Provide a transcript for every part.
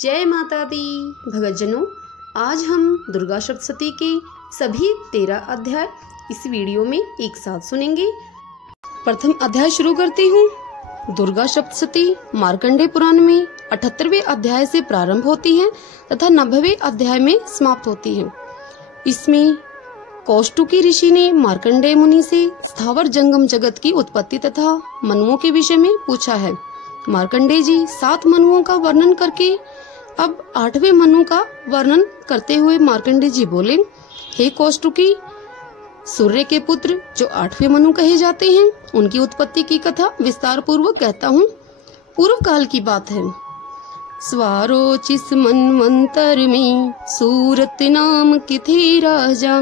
जय माता दी भगतजनों, आज हम दुर्गा सप्तशती के सभी 13 अध्याय इस वीडियो में एक साथ सुनेंगे। प्रथम अध्याय शुरू करती हूँ। दुर्गा सप्तशती मार्कंडेय पुराण में 78वें अध्याय से प्रारंभ होती है तथा 90वें अध्याय में समाप्त होती है। इसमें कौष्टुकी ऋषि ने मार्कंडेय मुनि से स्थावर जंगम जगत की उत्पत्ति तथा मनुओं के विषय में पूछा है। मार्कंडेय जी 7 मनुओं का वर्णन करके अब 8वें मनु का वर्णन करते हुए मार्कंडेय जी बोले, हे कौष्टुकी, सूर्य के पुत्र जो 8वें मनु कहे जाते हैं, उनकी उत्पत्ति की कथा विस्तार पूर्वक कहता हूँ। पूर्व काल की बात है। स्वारोचिस मनवंतर में सूरत नाम के थे राजा,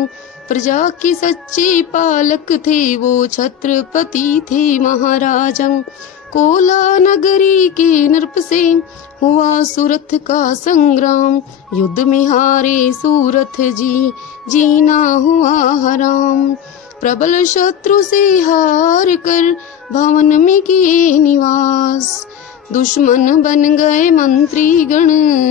प्रजा के सच्चे पालक थे, वो छत्रपति थे महाराजा। कोला नगरी के नृप से हुआ सूरत का संग्राम, युद्ध में हारे सूरत जी, जीना हुआ हराम। प्रबल शत्रु से हार कर भवन में किए निवास, दुश्मन बन गए मंत्री गण,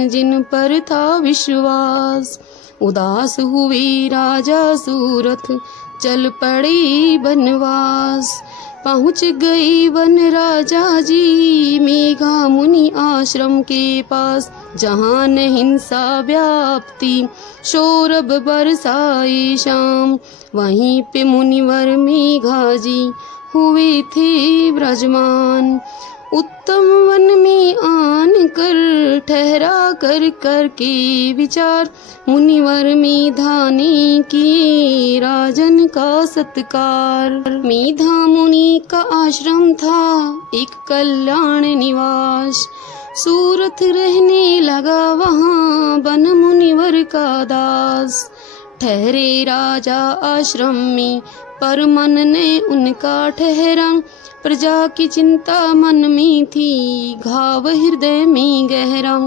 जिन पर था विश्वास। उदास हुए राजा सूरत, चल पड़े बनवास। पहुँच गई वन राजा जी, मेघा मुनि आश्रम के पास, जहाँ न हिंसा व्याप्ति, शोरब बरसाए शाम। वहीं पे मुनिवर मेघा जी हुए थे विराजमान। उत्तम वन में आन कर ठहरा कर के विचार, मुनिवर मेधा ने किए राजन का सत्कार। मेधा मुनि का आश्रम था एक कल्याण निवास, सूरत रहने लगा वहाँ बन मुनिवर का दास। ठहरे राजा आश्रम में पर मन ने उनका ठहरा, प्रजा की चिंता मन में थी, घाव हृदय में गहरा।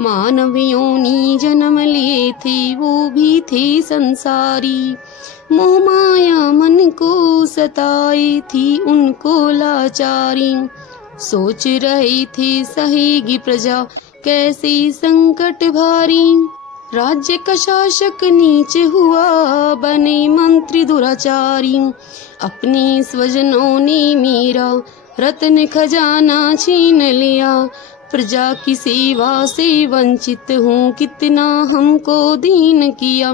मानव योनि जन्म लिए थे, वो भी थे संसारी, मोह माया मन को सताई थी उनको लाचारी। सोच रही थी सहेगी प्रजा कैसी संकट भारी, राज्य का शासक नीच हुआ बने मंत्री दुराचारी। अपने स्वजनों ने मेरा रत्न खजाना छीन लिया, प्रजा की सेवा से वंचित हूँ, कितना हमको दीन किया।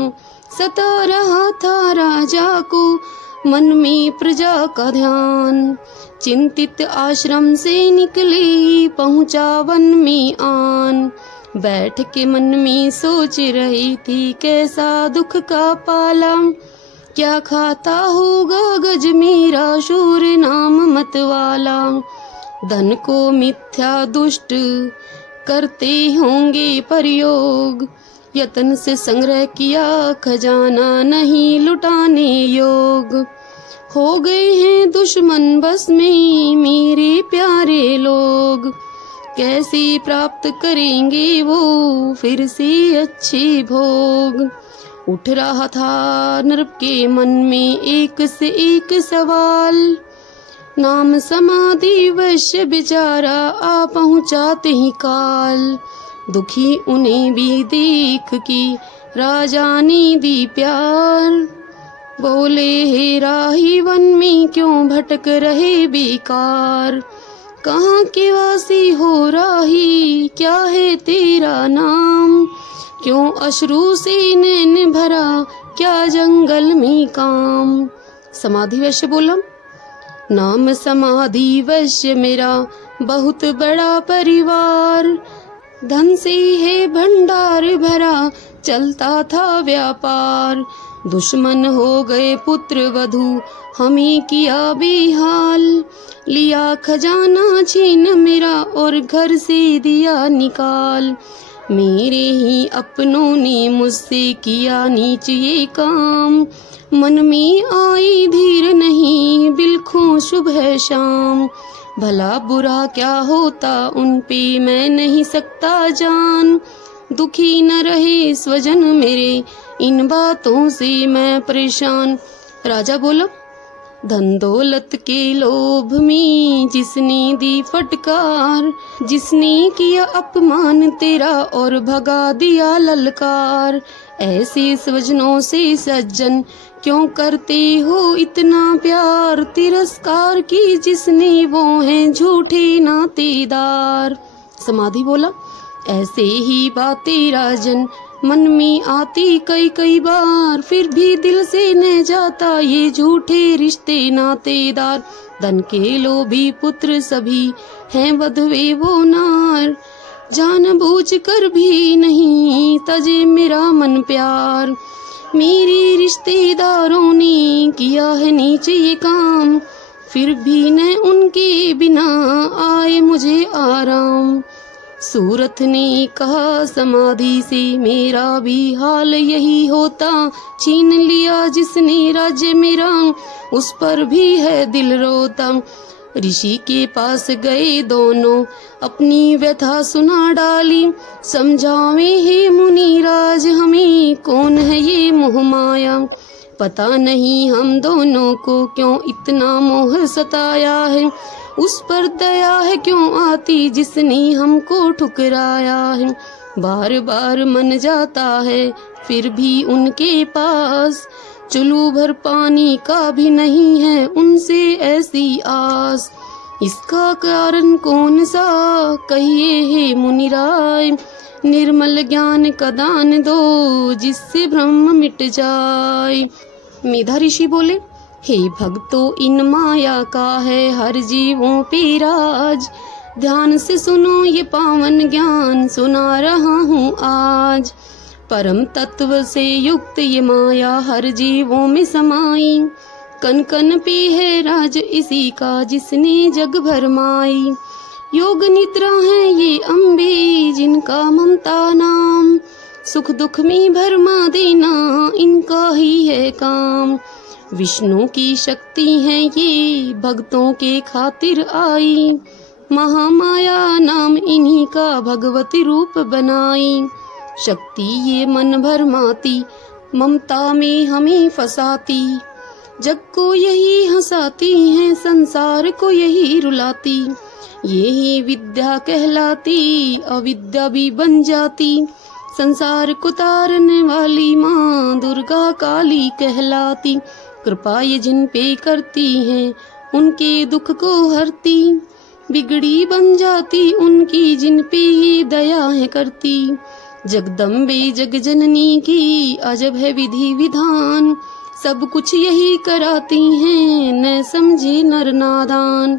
सता रहा था राजा को मन में प्रजा का ध्यान, चिंतित आश्रम से निकले पहुँचा वन में आन। बैठ के मन में सोच रही थी कैसा दुख का पाला, क्या खाता होगा गज मेरा शूर नाम मतवाला। धन को मिथ्या दुष्ट करते होंगे प्रयोग, यत्न से संग्रह किया खजाना नहीं लुटाने योग। हो गए हैं दुश्मन बस में मेरे प्यारे लोग, कैसे प्राप्त करेंगे वो फिर से अच्छे भोग। उठ रहा था नृप के मन में एक से एक सवाल, नाम समाधि वश्य बेचारा आ पहुँचाते ही काल। दुखी उन्हें भी देख के राजा ने दी प्यार, बोले हे राही वन में क्यों भटक रहे बेकार। कहाँ के वासी हो राही, क्या है तेरा नाम, क्यों अश्रु से नैन भरा, क्या जंगल में काम। समाधि वैश्य बोला, नाम समाधि वैश्य मेरा बहुत बड़ा परिवार, धन से है भंडार भरा, चलता था व्यापार। दुश्मन हो गए पुत्र वधू, हमें किया बेहाल, लिया खजाना छीन मेरा और घर से दिया निकाल। मेरे ही अपनों ने मुझसे किया नीच ये काम, मन में आई धीर नहीं बिलखों सुबह शाम। भला बुरा क्या होता उन पे मैं नहीं सकता जान, दुखी न रहे स्वजन मेरे इन बातों से मैं परेशान। राजा बोला, धन दौलत के लोभ में जिसने दी फटकार, जिसने किया अपमान तेरा और भगा दिया ललकार। ऐसे स्वजनों से सज्जन क्यों करते हो इतना प्यार, तिरस्कार की जिसने वो हैं झूठे नातेदार। समाधि बोला, ऐसे ही बातें राजन मन में आती कई कई बार, फिर भी दिल से न जाता ये झूठे रिश्ते नातेदार। धन के लोभी पुत्र सभी हैं वधवे वो नार, जानबूझ कर भी नहीं तजे मेरा मन प्यार। मेरे रिश्तेदारों ने किया है नीचे ये काम, फिर भी न उनके बिना आए मुझे आराम। सूरत ने कहा समाधि से मेरा भी हाल यही होता, छीन लिया जिसने राज्य मेरा उस पर भी है दिल रोता। ऋषि के पास गए दोनों अपनी व्यथा सुना डाली, समझावे हे मुनिराज हमें कौन है ये मोह माया। पता नहीं हम दोनों को क्यों इतना मोह सताया है, उस पर दया है क्यों आती जिसने हमको ठुकराया है। बार बार मन जाता है फिर भी उनके पास, चुल्लू भर पानी का भी नहीं है उनसे ऐसी आस। इसका कारण कौन सा कहिए हे मुनिराय, निर्मल ज्ञान का दान दो जिससे भ्रम मिट जाए। मेधा ऋषि बोले, हे भक्तों इन माया का है हर जीवों पे राज, ध्यान से सुनो ये पावन ज्ञान सुना रहा हूँ आज। परम तत्व से युक्त ये माया हर जीवों में समाई, कन कन पे है राज इसी का जिसने जग भरमाई। योग निद्रा है ये अम्बे जिनका ममता नाम, सुख दुख में भरमा देना इनका ही है काम। विष्णु की शक्ति है ये भक्तों के खातिर आई, महामाया नाम इन्हीं का भगवती रूप बनाई। शक्ति ये मन भरमाती, ममता में हमें फंसाती, जग को यही हंसाती है संसार को यही रुलाती। यही विद्या कहलाती अविद्या भी बन जाती, संसार को तारने वाली माँ दुर्गा काली कहलाती। कृपा ये जिन पे करती हैं उनके दुख को हरती, बिगड़ी बन जाती उनकी जिन पे ये दया है करती। जगदम्बे जग जननी की अजब है विधि विधान, सब कुछ यही कराती हैं न समझे नर नादान।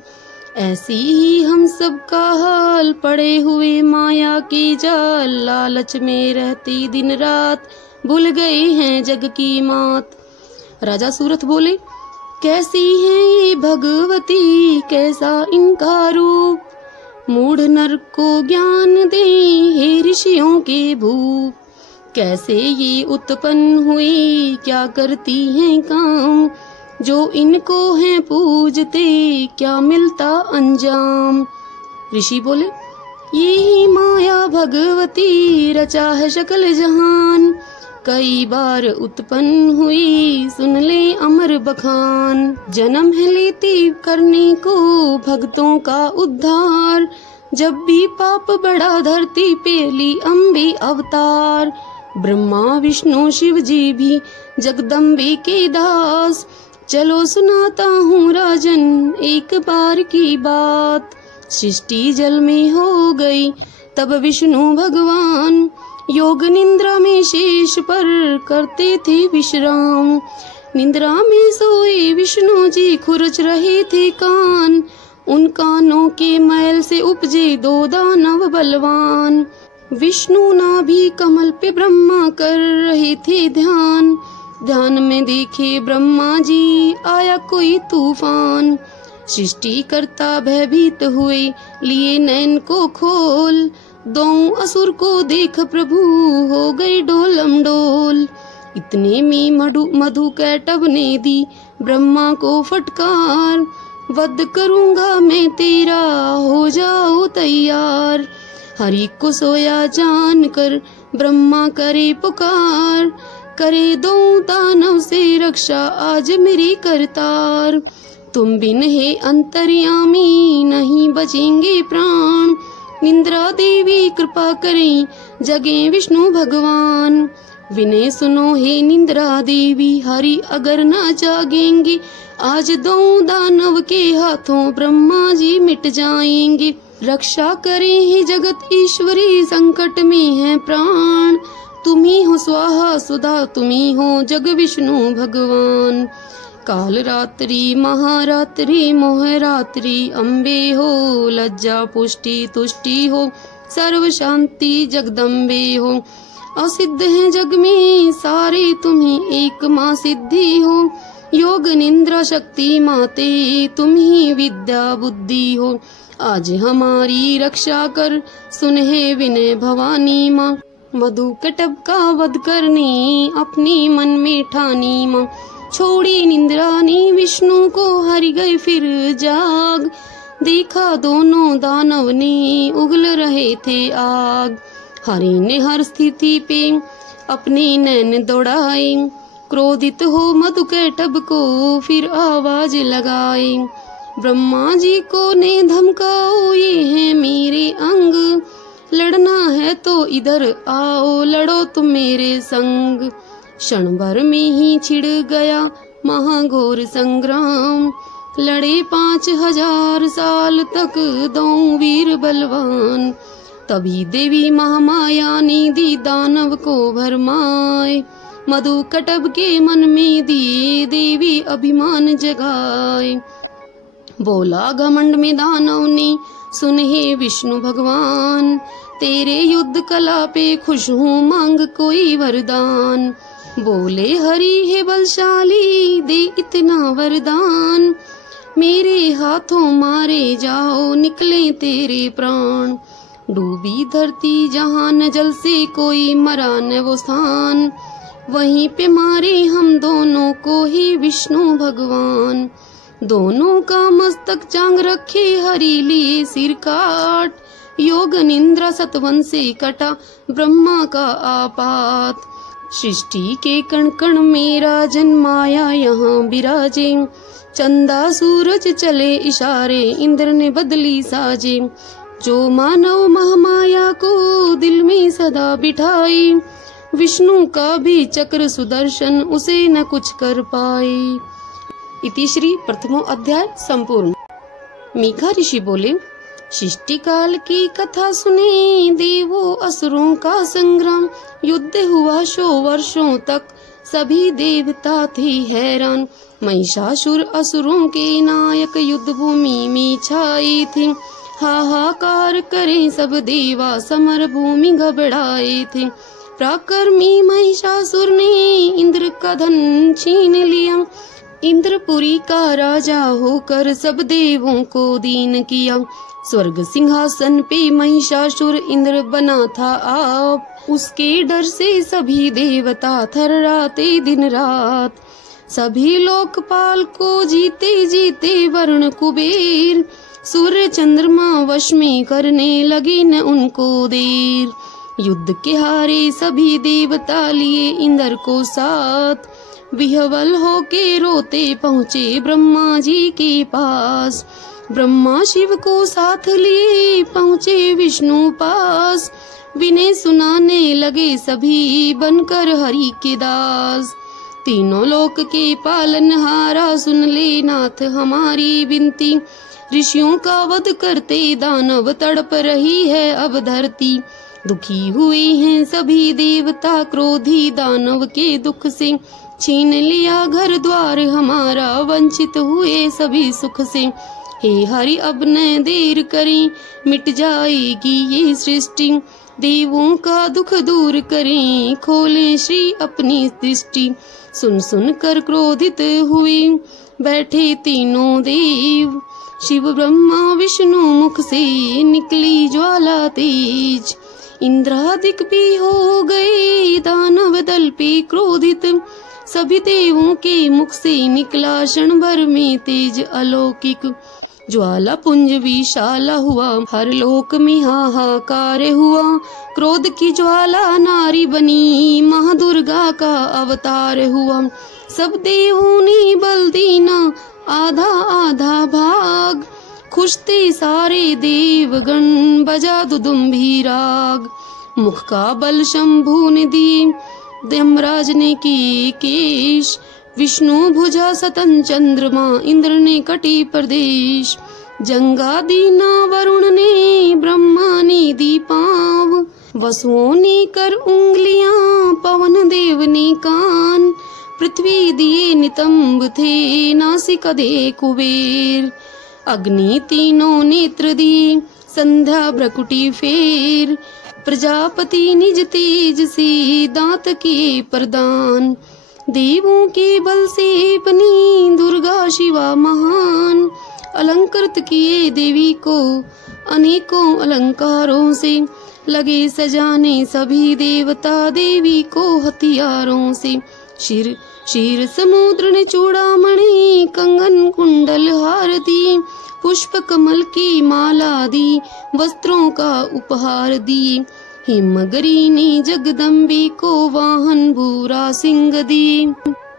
ऐसी ही हम सब का हाल पड़े हुए माया के जाल, लालच में रहती दिन रात भूल गए हैं जग की मात। राजा सूरत बोले, कैसी है ये भगवती कैसा इनका रूप, मूढ़ नर को ज्ञान दे हे ऋषियों के भूप। कैसे ये उत्पन्न हुई क्या करती हैं काम, जो इनको है पूजते क्या मिलता अंजाम। ऋषि बोले, ये माया भगवती रचा है शकल जहान, कई बार उत्पन्न हुई सुन ले अमर बखान। जन्म है लेती करने को भक्तों का उद्धार, जब भी पाप बड़ा धरती पे ली अम्बे अवतार। ब्रह्मा विष्णु शिव जी भी जगदम्बे के दास, चलो सुनाता हूँ राजन एक बार की बात। सृष्टि जल में हो गई तब विष्णु भगवान, योग निद्रा में शेष पर करते थे विश्राम। निद्रा में सोए विष्णु जी खुरच रहे थे कान, उन कानों के मैल से उपजे दो दानव बलवान। विष्णु नाभि कमल पे ब्रह्मा कर रहे थे ध्यान, ध्यान में देखे ब्रह्मा जी आया कोई तूफान। सृष्टि करता भयभीत हुए लिए नैन को खोल, दो असुर को देख प्रभु हो गए डोलम डोल। इतने में मधु कैटभ ने दी ब्रह्मा को फटकार, वध करूंगा मैं तेरा हो जाओ तैयार। हरि को सोया जान कर ब्रह्मा करे पुकार, करे दो दानव से रक्षा आज मेरी करतार। तुम बिन है अंतर्यामी नहीं बचेंगे प्राण। निंद्रा देवी कृपा करें जगे विष्णु भगवान। विनय सुनो हे निंद्रा देवी हरि अगर न जागेंगे आज दो दानव के हाथों ब्रह्मा जी मिट जाएंगे। रक्षा करें हे जगत ईश्वरी संकट में है प्राण। तुम्ही हो स्वाहा सुधा तुम्ही हो जग विष्णु भगवान। काल रात्रि महारात्रि मोह रात्रि अम्बे हो। लज्जा पुष्टि तुष्टि हो सर्व शांति जगदम्बे हो। असिद्ध है जग में सारे तुम्ही एक माँ सिद्धि हो। योग निंद्रा शक्ति माते तुम्ही विद्या बुद्धि हो। आज हमारी रक्षा कर सुनहे विनय भवानी माँ। मधु कटब का वध करने अपने मन में ठानी माँ। छोड़ी निंद्रा ने विष्णु को हरि गए फिर जाग। देखा दोनों दानव ने उगल रहे थे आग। हरि ने हर स्थिति पे अपने नैन दौड़ाए। क्रोधित हो मधु कैटभ को फिर आवाज लगाए। ब्रह्मा जी को ने धमकाओ ये है मेरे अंग। लड़ना है तो इधर आओ लड़ो तुम मेरे संग। क्षण भर में ही छिड़ गया महाघोर संग्राम। लड़े 5000 साल तक दो वीर बलवान। तभी देवी महामाया ने दी दानव को भरमाए। मधु कटब के मन में दिए देवी अभिमान जगाए। बोला घमंड में दानव ने सुन हे विष्णु भगवान। तेरे युद्ध कला पे खुश हूँ मांग कोई वरदान। बोले हरि है बलशाली दे इतना वरदान। मेरे हाथों मारे जाओ निकले तेरे प्राण। डूबी धरती जहाँ न जल से कोई मरा न वो स्थान। वहीं पे मारे हम दोनों को ही विष्णु भगवान। दोनों का मस्तक चांग रखे हरि लिए सिर काट। योग निंद्रा सतवन से कटा ब्रह्मा का आपात। सृष्टि के कण कण में राजन माया यहाँ बिराजे। चंदा सूरज चले इशारे इंद्र ने बदली साजे। जो मानव महामाया को दिल में सदा बिठाई। विष्णु का भी चक्र सुदर्शन उसे न कुछ कर पाए। इति श्री प्रथमो अध्याय संपूर्ण। मीका ऋषि बोले सृष्टि काल की कथा सुने देवों असुरों का संग्राम। युद्ध हुआ 100 वर्षों तक सभी देवता थे हैरान। महिषासुर असुरों के नायक युद्ध भूमि में छाए थे। हाहाकार करे सब देवा समर भूमि घबराए थे। पराक्रमी महिषासुर ने इंद्र का धन छीन लिया। इंद्रपुरी का राजा होकर सब देवों को दीन किया। स्वर्ग सिंहासन पे महिषासुर इंद्र बना था आप। उसके डर से सभी देवता थर्राते दिन रात। सभी लोकपाल को जीते जीते वरुण कुबेर। सूर्य चंद्रमा वश में करने लगे न उनको देर। युद्ध के हारे सभी देवता लिए इंद्र को साथ। विह्वल होके रोते पहुँचे ब्रह्मा जी के पास। ब्रह्मा शिव को साथ लिए पहुँचे विष्णु पास। विनय सुनाने लगे सभी बनकर हरि के दास। तीनों लोक के पालनहारा सुन ले नाथ हमारी विनती। ऋषियों का वध करते दानव तड़प रही है अब धरती। दुखी हुए हैं सभी देवता क्रोधी दानव के दुख से। छीन लिया घर द्वार हमारा वंचित हुए सभी सुख से। हे हरि अब न देर करें मिट जाएगी ये सृष्टि। देवों का दुख दूर करें खोलें श्री अपनी दृष्टि। सुन सुन कर क्रोधित हुए बैठे तीनों देव। शिव ब्रह्मा विष्णु मुख से निकली ज्वाला तेज। इंद्रादिक भी हो गए दानव दल पे क्रोधित। सभी देवों के मुख से निकला क्षण भर में तेज अलौकिक। ज्वाला पुंज विशाला हुआ, हर लोक में हाहाकार हुआ। क्रोध की ज्वाला नारी बनी, महादुर्गा का अवतार हुआ। सब देवों ने बल दीना, आधा आधा भाग। खुश थे सारे देवगण, बजा दुदुम्भी राग। मुख का बल शंभु ने दी, धर्मराज ने की केश। विष्णु भुजा सतन चंद्रमा, इंद्र ने कटी प्रदेश। जंगा दीना वरुण ने, ब्रह्मा ने दी पाँव। वसुओं ने कर उंगलियां, पवन देव ने कान। पृथ्वी दिए नितंब थे, नासिका दे कुबेर। अग्नि तीनों नेत्र दी, संध्या भ्रकुटी फेर। प्रजापति निज तेज से, दांत किए प्रदान। देवों के बल से बनी, दुर्गा शिवा महान। अलंकृत किए देवी को, अनेकों अलंकारों से। लगे सजाने सभी देवता, देवी को हथियारों से। शीर समुद्र ने चूड़ामणि, कंगन कुंडल हार दी। पुष्प कमल की माला दी, वस्त्रों का उपहार दी। हिमगरी ने जगदम्बे को, वाहन भूरा सिंह दी।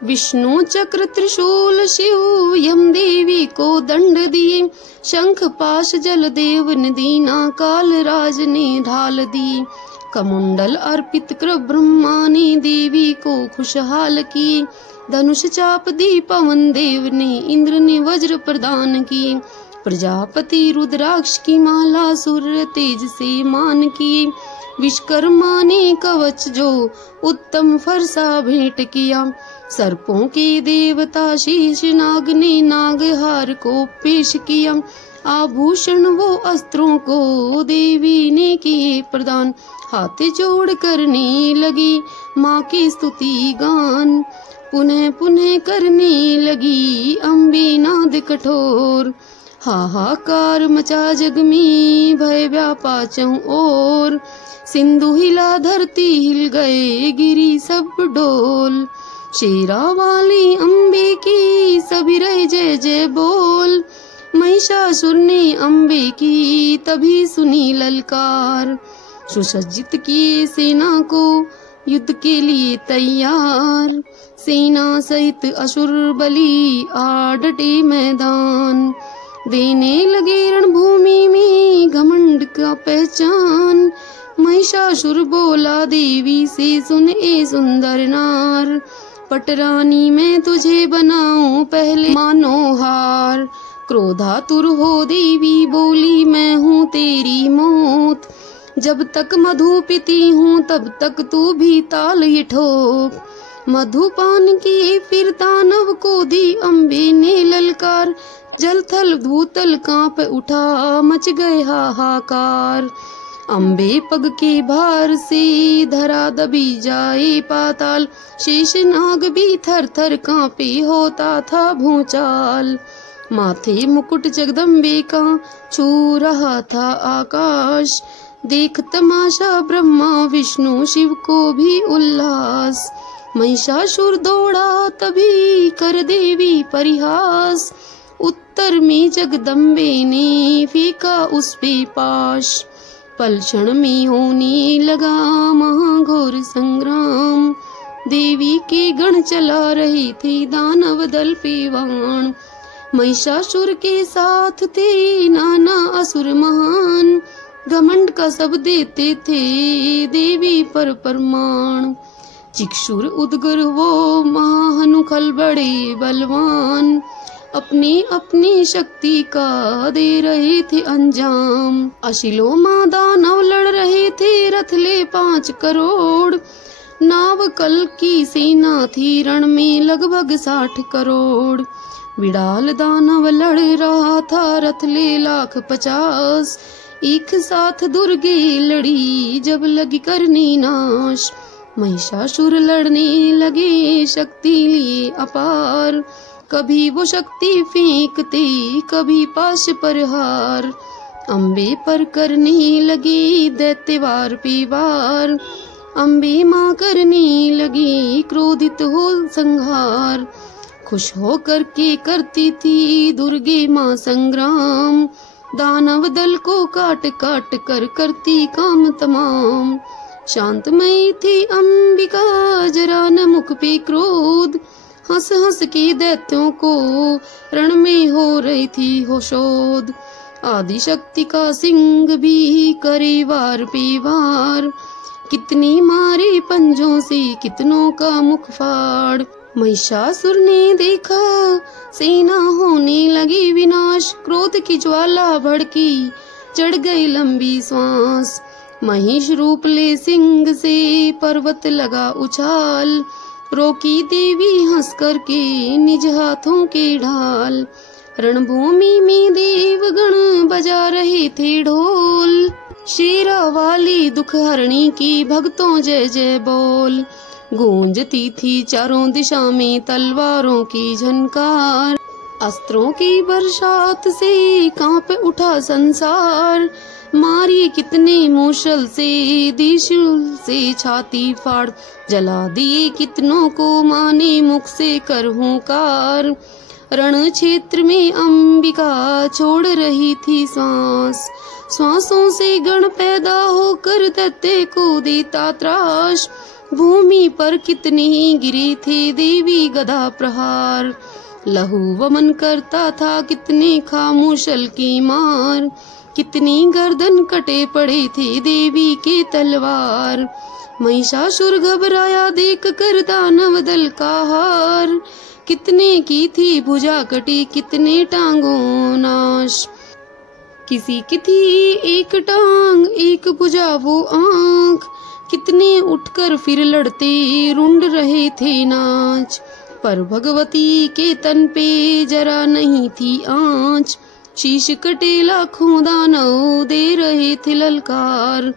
विष्णु चक्र त्रिशूल शिव, यम देवी को दंड दिए। शंख पाश जल देव ने दीना, काल राज ने ढाल दी। कमुंडल अर्पित कर ब्रह्मा ने, देवी को खुशहाल किए। धनुष चाप दी पवन देव ने, इंद्र ने वज्र प्रदान किए। प्रजापति रुद्राक्ष की माला, सूर्य तेज से मान किए। विश्वकर्मा ने कवच जो, उत्तम फरसा भेंट किया। सर्पों के देवता शेष नाग ने, नागहार को पेश किया। आभूषण वो अस्त्रों को, देवी ने किए प्रदान। हाथ जोड़ करने लगी, माँ की स्तुति गान। पुनः पुनः करने लगी, अम्बे नाद कठोर। हाहाकार मचा जग में, भय व्यापा चहुं ओर। सिंधु हिला धरती हिल गए, गिरी सब डोल। शेरा वाली अम्बे की, सभी रहे जय जय बोल। महिषासुर ने अम्बे की, तभी सुनी ललकार। सुसज्जित किए सेना को, युद्ध के लिए तैयार। सेना सहित असुर बलि, आ डटे मैदान। देने लगे रणभूमि में, घमंड का पहचान। महिषासुर बोला देवी से, सुन ए सुंदर नार। पटरानी मैं तुझे बनाऊं, पहले मानो हार। क्रोधातुर हो देवी बोली, मैं हूँ तेरी मौत। जब तक मधु पीती हूँ, तब तक तू भी ताल ये ठोक। मधुपान किए फिर दानव को दी, अम्बे ने ललकार। जल थल भूतल कांप उठा, मच गए हाहाकार। अम्बे पग के भार से, धरा दबी जाए पाताल। शेष नाग भी थर थर कांपे, होता था भूचाल। माथे मुकुट जगदम्बे का, छू रहा था आकाश। देख तमाशा ब्रह्मा विष्णु, शिव को भी उल्लास। महिषासुर दौड़ा तभी, कर देवी परिहास। उत्तर में जगदम्बे ने, फीका उस पे पाश। पल क्षण में होने लगा, महाघोर संग्राम। देवी के गण चला रही थी, दानव दल पे वाण। महिषासुर के साथ थे, नाना असुर महान। घमंड का सब देते थे, देवी पर प्रमाण। चिक्षुर उदगर वो, महाहनुखल बड़े बलवान। अपनी अपनी शक्ति का दे रहे थे अंजाम। अशिलो माँ दानव लड़ रहे थे, रथ ले 5 करोड़। नाव कल की सेना थी, रण में लगभग 60 करोड़। विडाल दानव लड़ रहा था, रथ ले 1,50,000। एक साथ दुर्गे लड़ी, जब लगी करने नाश। महिषासुर लड़ने लगे, शक्ति लिए अपार। कभी वो शक्ति फेंकते, कभी पाश पर हार। अम्बे पर करने लगे, दैत्यवार पे वार। अम्बे माँ करने लगी, क्रोधित हो संहार। खुश होकर के करती थी दुर्गे माँ संग्राम, दानव दल को काट काट कर करती काम तमाम। शांतमयी थी अंबिका, जरा न मुख पे क्रोध, हंस हंस के दैत्यों को रण में हो रही थी हो शोध। आदिशक्ति का सिंह भी करे वार पे वार, कितनी मारे पंजों से कितनों का मुख फाड़। महिषासुर ने देखा सेना होने लगी विनाश, क्रोध की ज्वाला भड़की चढ़ गई लंबी श्वास। महिष रूप ले सिंह से पर्वत लगा उछाल, रोकी देवी हंस कर के निज हाथों के ढाल। रणभूमि में देवगण बजा रहे थे ढोल, शेरा वाली दुख हरणी की भक्तों जय जय बोल। गूंजती थी चारों दिशा में तलवारों की झनकार, अस्त्रों की बरसात से कांप उठा संसार। मारी कितने मूसल से त्रिशूल से छाती फाड़, जला दिए कितनों को माने मुख से कर हुंकार। रण क्षेत्र में अंबिका छोड़ रही थी सांस, श्वासों से गण पैदा होकर दैत्य को देता त्रास। भूमि पर कितनी गिरी थी देवी गदा प्रहार, लहू वमन करता था कितने खामूशल की मार। कितनी गर्दन कटे पड़े थे देवी के तलवार। महिषासुर घबराया देख कर दानव दल का हार, कितने की थी भुजा कटी कितने टांगों नाश। किसी की थी एक टांग एक भुजा वो आंख, कितने उठकर फिर लड़ते रुंड रहे थे नाच। पर भगवती के तन पे जरा नहीं थी आँच, शीश कटे लाखों दानव दे रहे थे ललकार।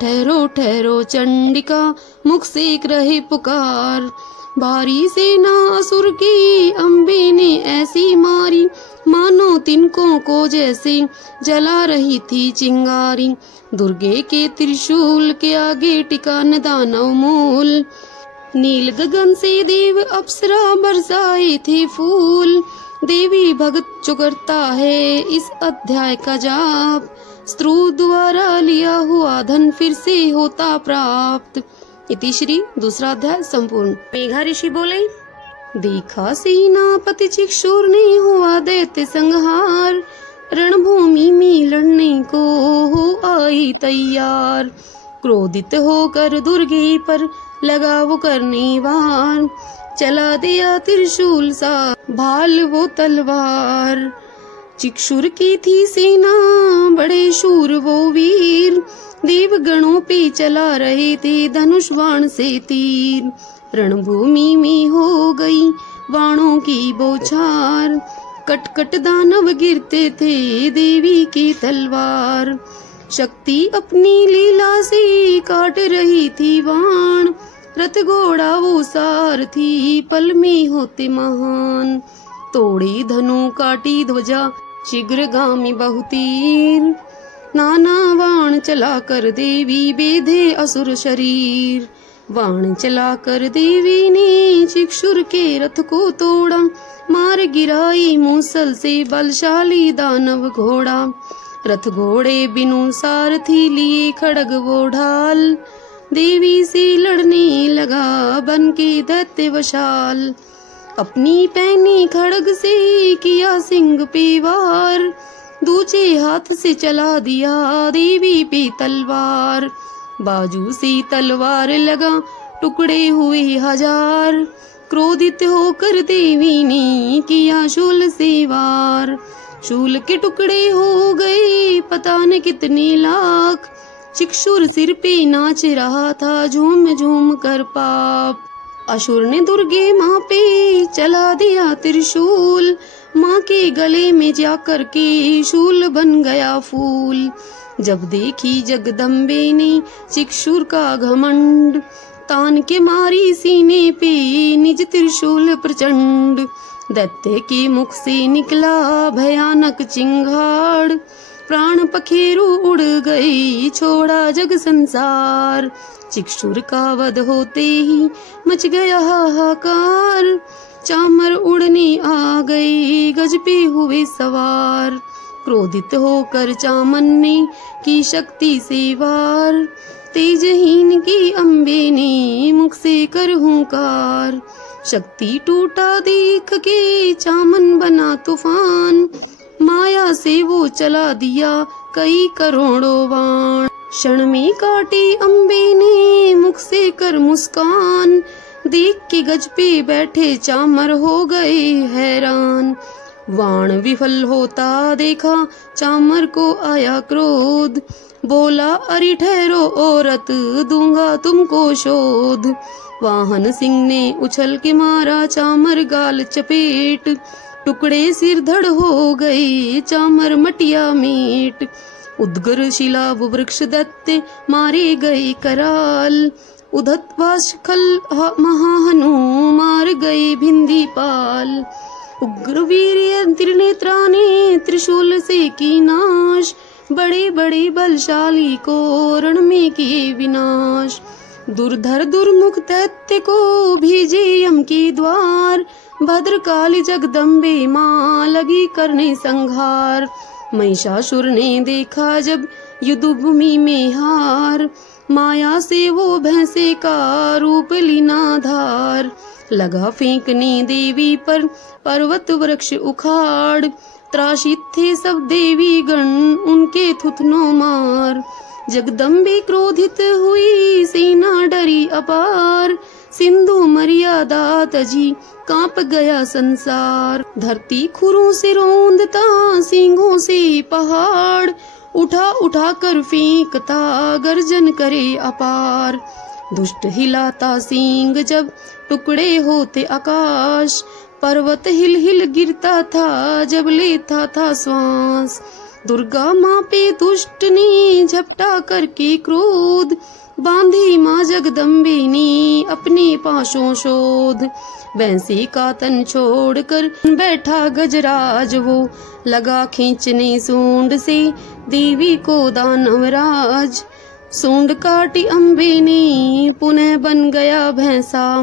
ठहरो ठहरो चंडिका मुख सेक रहे पुकार, भारी सेना असुर की अम्बे ने ऐसी मारी। मानो तिनकों को जैसे जला रही थी चिंगारी, दुर्गे के त्रिशूल के आगे टिका न दानव मूल। नील गगन से देव अप्सरा बरसाए थे फूल, देवी भगत चुकरता है इस अध्याय का जाप। स्त्रु द्वारा लिया हुआ धन फिर से होता प्राप्त। इति श्री दूसरा अध्याय संपूर्ण। मेघा ऋषि बोले, देखा सेनापति चिक्षुर ने हुआ दैत्य संहार, रणभूमि में लड़ने को हो आई तैयार। क्रोधित होकर दुर्गे पर लगा वो करने वार, चला दिया त्रिशूल सा भाल वो तलवार। चिक्षुर की थी सेना बड़े शूर वो वीर, देवगणों पे चला रहे थे धनुष बाण से तीर। रणभूमि में हो गई बाणों की बौछार, कट कट दानव गिरते थे देवी की तलवार। शक्ति अपनी लीला से काट रही थी बाण, रथ घोड़ा वो सारथी पल में होते महान। तोड़ी धनु काटी ध्वजा शीघ्रगामी बहुतीर, नाना बाण चला कर देवी बेधे असुर शरीर। बाण चला कर देवी ने चिक्षुर के रथ को तोड़ा, मार गिराई मूसल से बलशाली दानव घोड़ा। रथ घोड़े बिनु सारथी लिए खड़ग वो ढाल, देवी से लड़ने लगा बन के दैत्य वशाल। अपनी पैनी खड़ग से किया सिंह पे वार, दूजे हाथ से चला दिया देवी पे तलवार। बाजू से तलवार लगा टुकड़े हुए हजार, क्रोधित होकर देवी ने किया शूल से वार। शूल के टुकड़े हो गए पता न कितने लाख, चिक्षुर सिर पे नाच रहा था झूम झूम कर पाप। असुर ने दुर्गे माँ पे चला दिया त्रिशूल, माँ के गले में जाकर के शूल बन गया फूल। जब देखी जगदम्बे ने चिक्षुर का घमंड, तान के मारी सीने पे निज त्रिशूल प्रचंड। दैत्य के मुख से निकला भयानक चिंगाड़, प्राण पखेरु उड़ गई छोड़ा जग संसार। चिक्षुर का वध होते ही मच गया हाहाकार, चामर उड़ने आ गए, गज पे हुए सवार। क्रोधित होकर चामन ने की शक्ति से वार, तेजहीन की अम्बे ने मुख से कर हुंकार। शक्ति टूटा देख के चामन बना तूफान, माया से वो चला दिया कई करोड़ों बाण। क्षण में काटी अम्बे ने मुख से कर मुस्कान, देख के गज पे बैठे चामर हो गए हैरान। वाण विफल होता देखा चामर को आया क्रोध, बोला अरे ठहरो औरत, दूंगा तुमको शोध। वाहन सिंह ने उछल के मारा चामर गाल चपेट, टुकड़े सिर धड़ हो गए चामर मटिया मीट। उद्गर शिला वृक्ष दत्ते मारे गए कराल, उधत वाशखल महाहनु मार गए भिंदी पाल। उग्र वीर्य त्रिनेत्रा ने त्रिशूल से की नाश, बड़े बड़े बलशाली को रण में किए विनाश। दुर्धर दुर्मुख दैत्य को भेजे यम के द्वार, भद्रकाली जगदम्बे माँ लगी करने संहार। महिषासुर ने देखा जब युद्ध भूमि में हार, माया से वो भैंसे का रूप लीना धार। लगा फेंकने देवी पर पर्वत वृक्ष उखाड़, त्रासित थे सब देवी गण उनके थुथनों मार। जगदम्बे क्रोधित हुई सेना डरी अपार, सिंधु मर्यादा तजी कांप गया संसार। धरती खुरों से रौंदता सींगों से पहाड़, उठा उठा कर फेंकता गर्जन करे अपार। दुष्ट हिलाता सींग जब टुकड़े होते आकाश, पर्वत हिल हिल गिरता था जब लेता था श्वास। दुर्गा माँ पे दुष्ट ने झपटा करके क्रोध, बांधी माँ जगदम्बे ने अपने पाशों शोध। भैंसे का तन छोड़कर बैठा गजराज वो, लगा खींचने सूंड से देवी को दानवराज। सूंड काटी अम्बे ने पुनः बन गया भैंसा,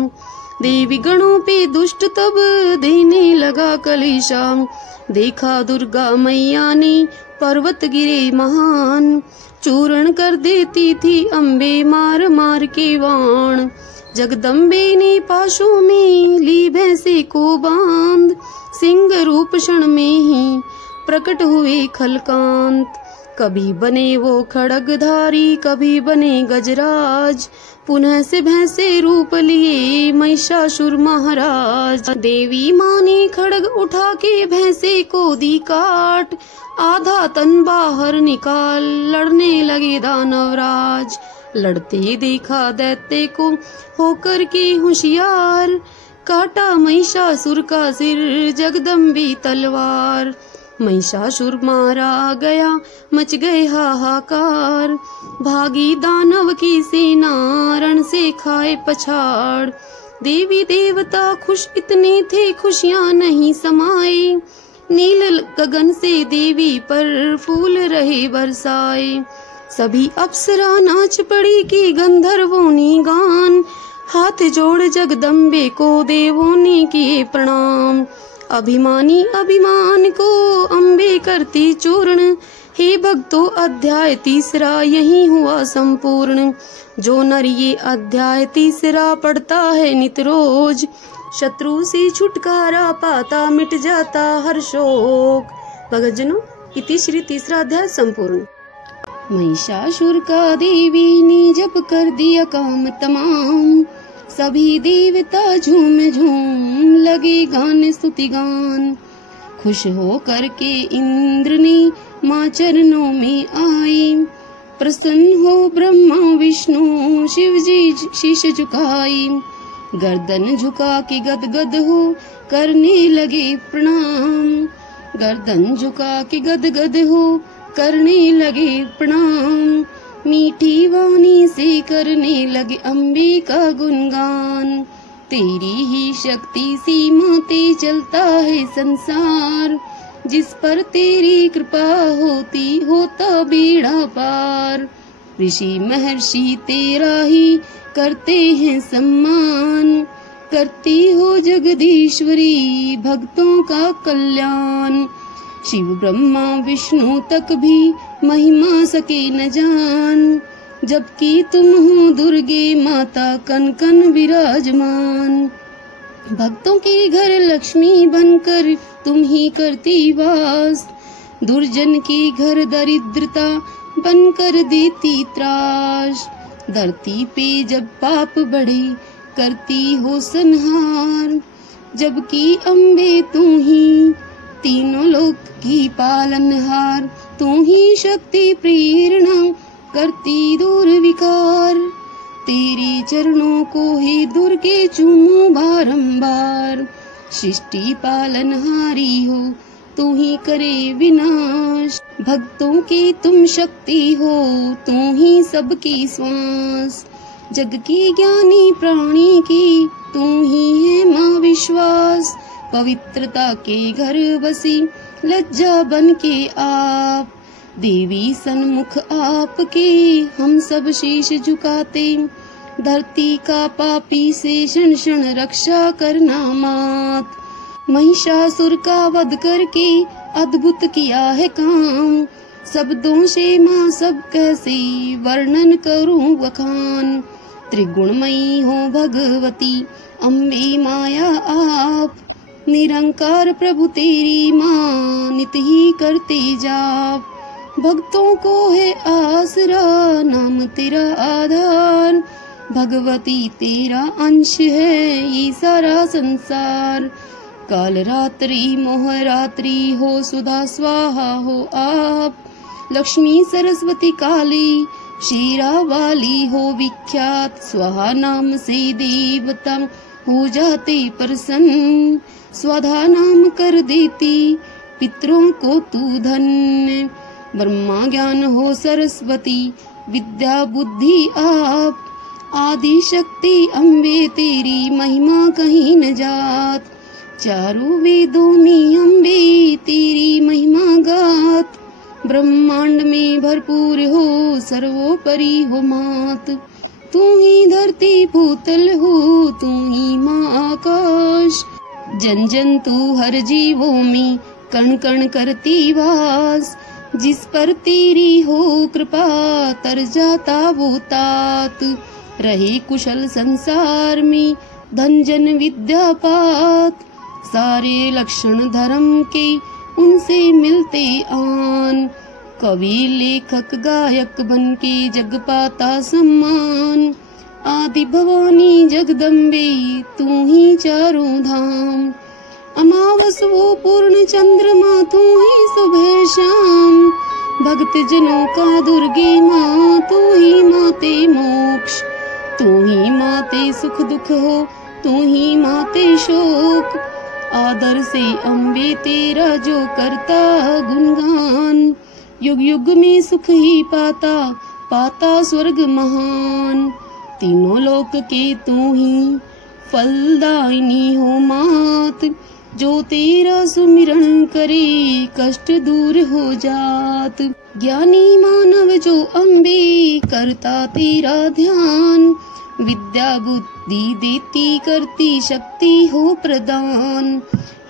देवी गणों पे दुष्ट तब देने लगा कलेशा। देखा दुर्गा मैया ने पर्वत गिरे महान, चूर्ण कर देती थी अम्बे मार मार के वाण। जगदम्बे ने पाशों में ली भैंसे को बांध, सिंह रूप क्षण में ही प्रकट हुए खलकांत। कभी बने वो खड़गधारी कभी बने गजराज, पुनः से भैंसे रूप लिए महिषासुर महाराज। देवी माँ ने खड़ग उठा के भैंसे को दी काट, आधा तन बाहर निकाल लड़ने लगे दानवराज। लड़ते देखा दैत्य को होकर के होशियार, काटा महिषासुर का सिर जगदम्बी तलवार। महिषासुर मारा गया मच गए हाहाकार, भागी दानव की सेना रण से खाए पछाड़। देवी देवता खुश इतने थे खुशियां नहीं समाये, नील गगन से देवी पर फूल रहे बरसाए। सभी अप्सरा नाच पड़ी की गंधर्वों ने गान, हाथ जोड़ जगदम्बे को देवों ने किए प्रणाम। अभिमानी अभिमान को अम्बे करती चूर्ण, हे भक्तों अध्याय तीसरा यही हुआ संपूर्ण। जो नर ये अध्याय तीसरा पढ़ता है नित रोज, शत्रु से छुटकारा पाता मिट जाता हर शोक। भक्तजनों, इति श्री तीसरा अध्याय संपूर्ण। महिषासुर का देवी ने जब कर दिया काम तमाम, सभी देवता झूम झूम लगे गाने स्तुति गान। खुश हो करके इंद्र ने माँ चरणों में आए, प्रसन्न हो ब्रह्मा विष्णु शिव जी शीश झुकाए। गर्दन झुका के गदगद हो करने लगे प्रणाम, गर्दन झुका के गदगद हो करने लगे प्रणाम। मीठी वाणी से करने लगे अम्बे का गुणगान, तेरी ही शक्ति सीमा ते चलता है संसार। जिस पर तेरी कृपा होती होता बेड़ा पार, ऋषि महर्षि तेरा ही करते हैं सम्मान। करती हो जगदीश्वरी भक्तों का कल्याण। शिव ब्रह्मा विष्णु तक भी महिमा सके न जान, जबकि तुम हो दुर्गे माता कन कन विराजमान। भक्तों के घर लक्ष्मी बनकर तुम ही करती वास, दुर्जन के घर दरिद्रता बनकर देती त्रास। धरती पे जब पाप बढ़े करती हो संहार, जबकि अम्बे तू ही तीनों लोक की पालनहार। तू ही शक्ति प्रेरणा करती दूर विकार, तेरे चरणों को ही दुर्गे चूमो बारंबार। सृष्टि पालनहारी हो तू ही करे विनाश, भक्तों की तुम शक्ति हो तू ही सबकी श्वास। जग की ज्ञानी प्राणी की तू ही है माँ विश्वास, पवित्रता के घर बसी लज्जा बन के आप। देवी सन्मुख आपके हम सब शीश झुकाते, धरती का पापी से क्षण क्षण रक्षा करना मात। महिषासुर का वध करके अद्भुत किया है काम, शब्दों से माँ सब कैसे वर्णन करूं बखान। त्रिगुणमयी हो भगवती अम्बे माया आप, निरंकार प्रभु तेरी माँ नित ही करते जाप। भक्तों को है आसरा नाम तेरा आधार, भगवती तेरा अंश है ये सारा संसार। काल रात्रि मोह रात्रि हो सुधा स्वाहा हो आप, लक्ष्मी सरस्वती काली शीरा वाली हो विख्यात। स्वाहा नाम से देवता हो जाते प्रसन्न, स्वधा नाम कर देती पितरों को तू धन्य। ब्रह्मा ज्ञान हो सरस्वती विद्या बुद्धि आप, आदि शक्ति अम्बे तेरी महिमा कहीं न जात। चारों वेदों में अम्बे तेरी महिमा गात, ब्रह्मांड में भरपूर हो सर्वोपरि हो मात। तू ही धरती भूतल हो तू ही माँ आकाश, जन जन तू हर जीवों में कण कण करती वास। जिस पर तेरी हो कृपा तर जाता वो तात, रहे कुशल संसार में धन जन विद्या पात। सारे लक्षण धर्म के उनसे मिलते आन, कवि लेखक गायक बन के जग पाता सम्मान। आदि भवानी जगदम्बे तू ही चारों धाम, अमावस वो पूर्ण चंद्रमा तू ही सुबह शाम। भक्त जनों का दुर्गे माँ तू ही माते मोक्ष, तू ही माते सुख दुख हो तू ही माते शोक। आदर से अम्बे तेरा जो करता गुणगान, युग युग में सुख ही पाता पाता स्वर्ग महान। तीनों लोक के तू ही फलदायिनी हो मात, जो तेरा सुमिरन करे कष्ट दूर हो जात। ज्ञानी मानव जो अम्बे करता तेरा ध्यान, विद्या बुद्धि देती करती शक्ति हो प्रदान।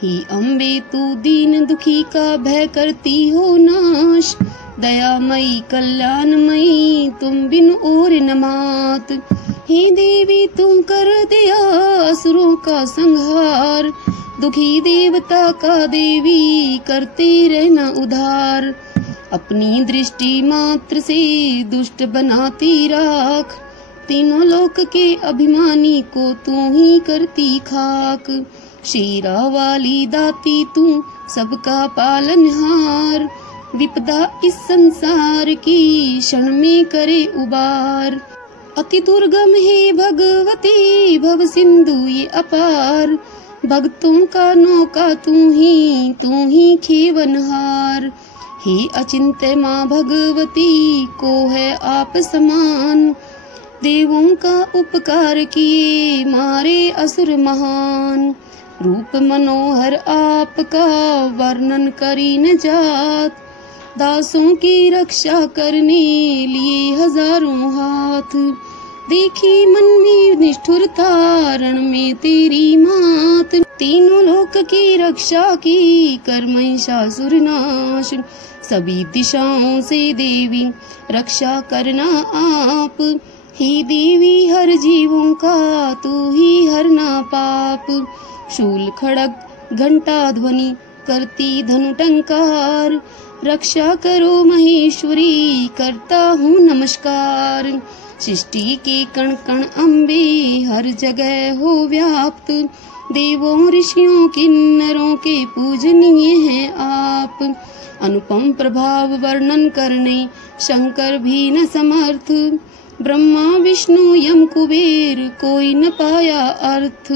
ही अम्बे तू दीन दुखी का भय करती हो नाश, दयामयी कल्याणमयी तुम बिन और न मात। हे देवी तुम कर दिया असुरों का संहार, दुखी देवता का देवी करते रहना उधार। अपनी दृष्टि मात्र से दुष्ट बनाती राख, तीनों लोक के अभिमानी को तू ही करती खाक। शीरा वाली दाती तू सबका पालनहार, विपदा इस संसार की क्षण में करे उबार। अति दुर्गम है भगवती भव सिंधु ये अपार, भक्तों का नौका तू ही खेवनहार। हे अचिंत्य माँ भगवती को है आप समान, देवों का उपकार किए मारे असुर महान। रूप मनोहर आपका वर्णन करी न जात, दासों की रक्षा करने लिए हजारों हाथ। देखी मन में निष्ठुरता, रण में तेरी मात। तीनों लोक की रक्षा की, कर महिषासुर नाश। सभी दिशाओं से देवी रक्षा करना आप। हे देवी हर जीवों का, तू ही हरना पाप। शूल खड़ग घंटा ध्वनि करती धनु टंकार। रक्षा करो महेश्वरी, करता हूँ नमस्कार। सृष्टि के कण कण अम्बे, हर जगह हो व्याप्त। देवों ऋषियों किन्नरों के पूजनीय हैं आप। अनुपम प्रभाव वर्णन करने शंकर भी न समर्थ। ब्रह्मा विष्णु यम कुबेर, कोई न पाया अर्थ।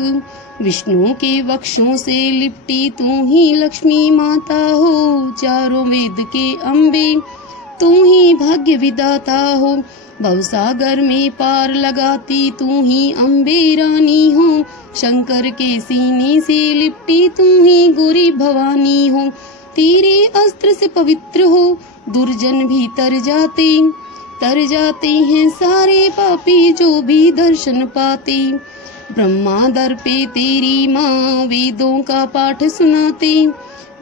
विष्णु के वक्षों से लिपटी तू ही लक्ष्मी माता हो। चारों वेद के अम्बे, तू ही भाग्य विदाता हो। भवसागर में पार लगाती तू ही अम्बे रानी हो। शंकर के सीने से लिपटी तू ही गौरी भवानी हो। तेरे अस्त्र से पवित्र हो, दुर्जन भी तर जाते हैं सारे पापी जो भी दर्शन पाते। ब्रह्मा दर पे तेरी माँ वेदों का पाठ सुनाते।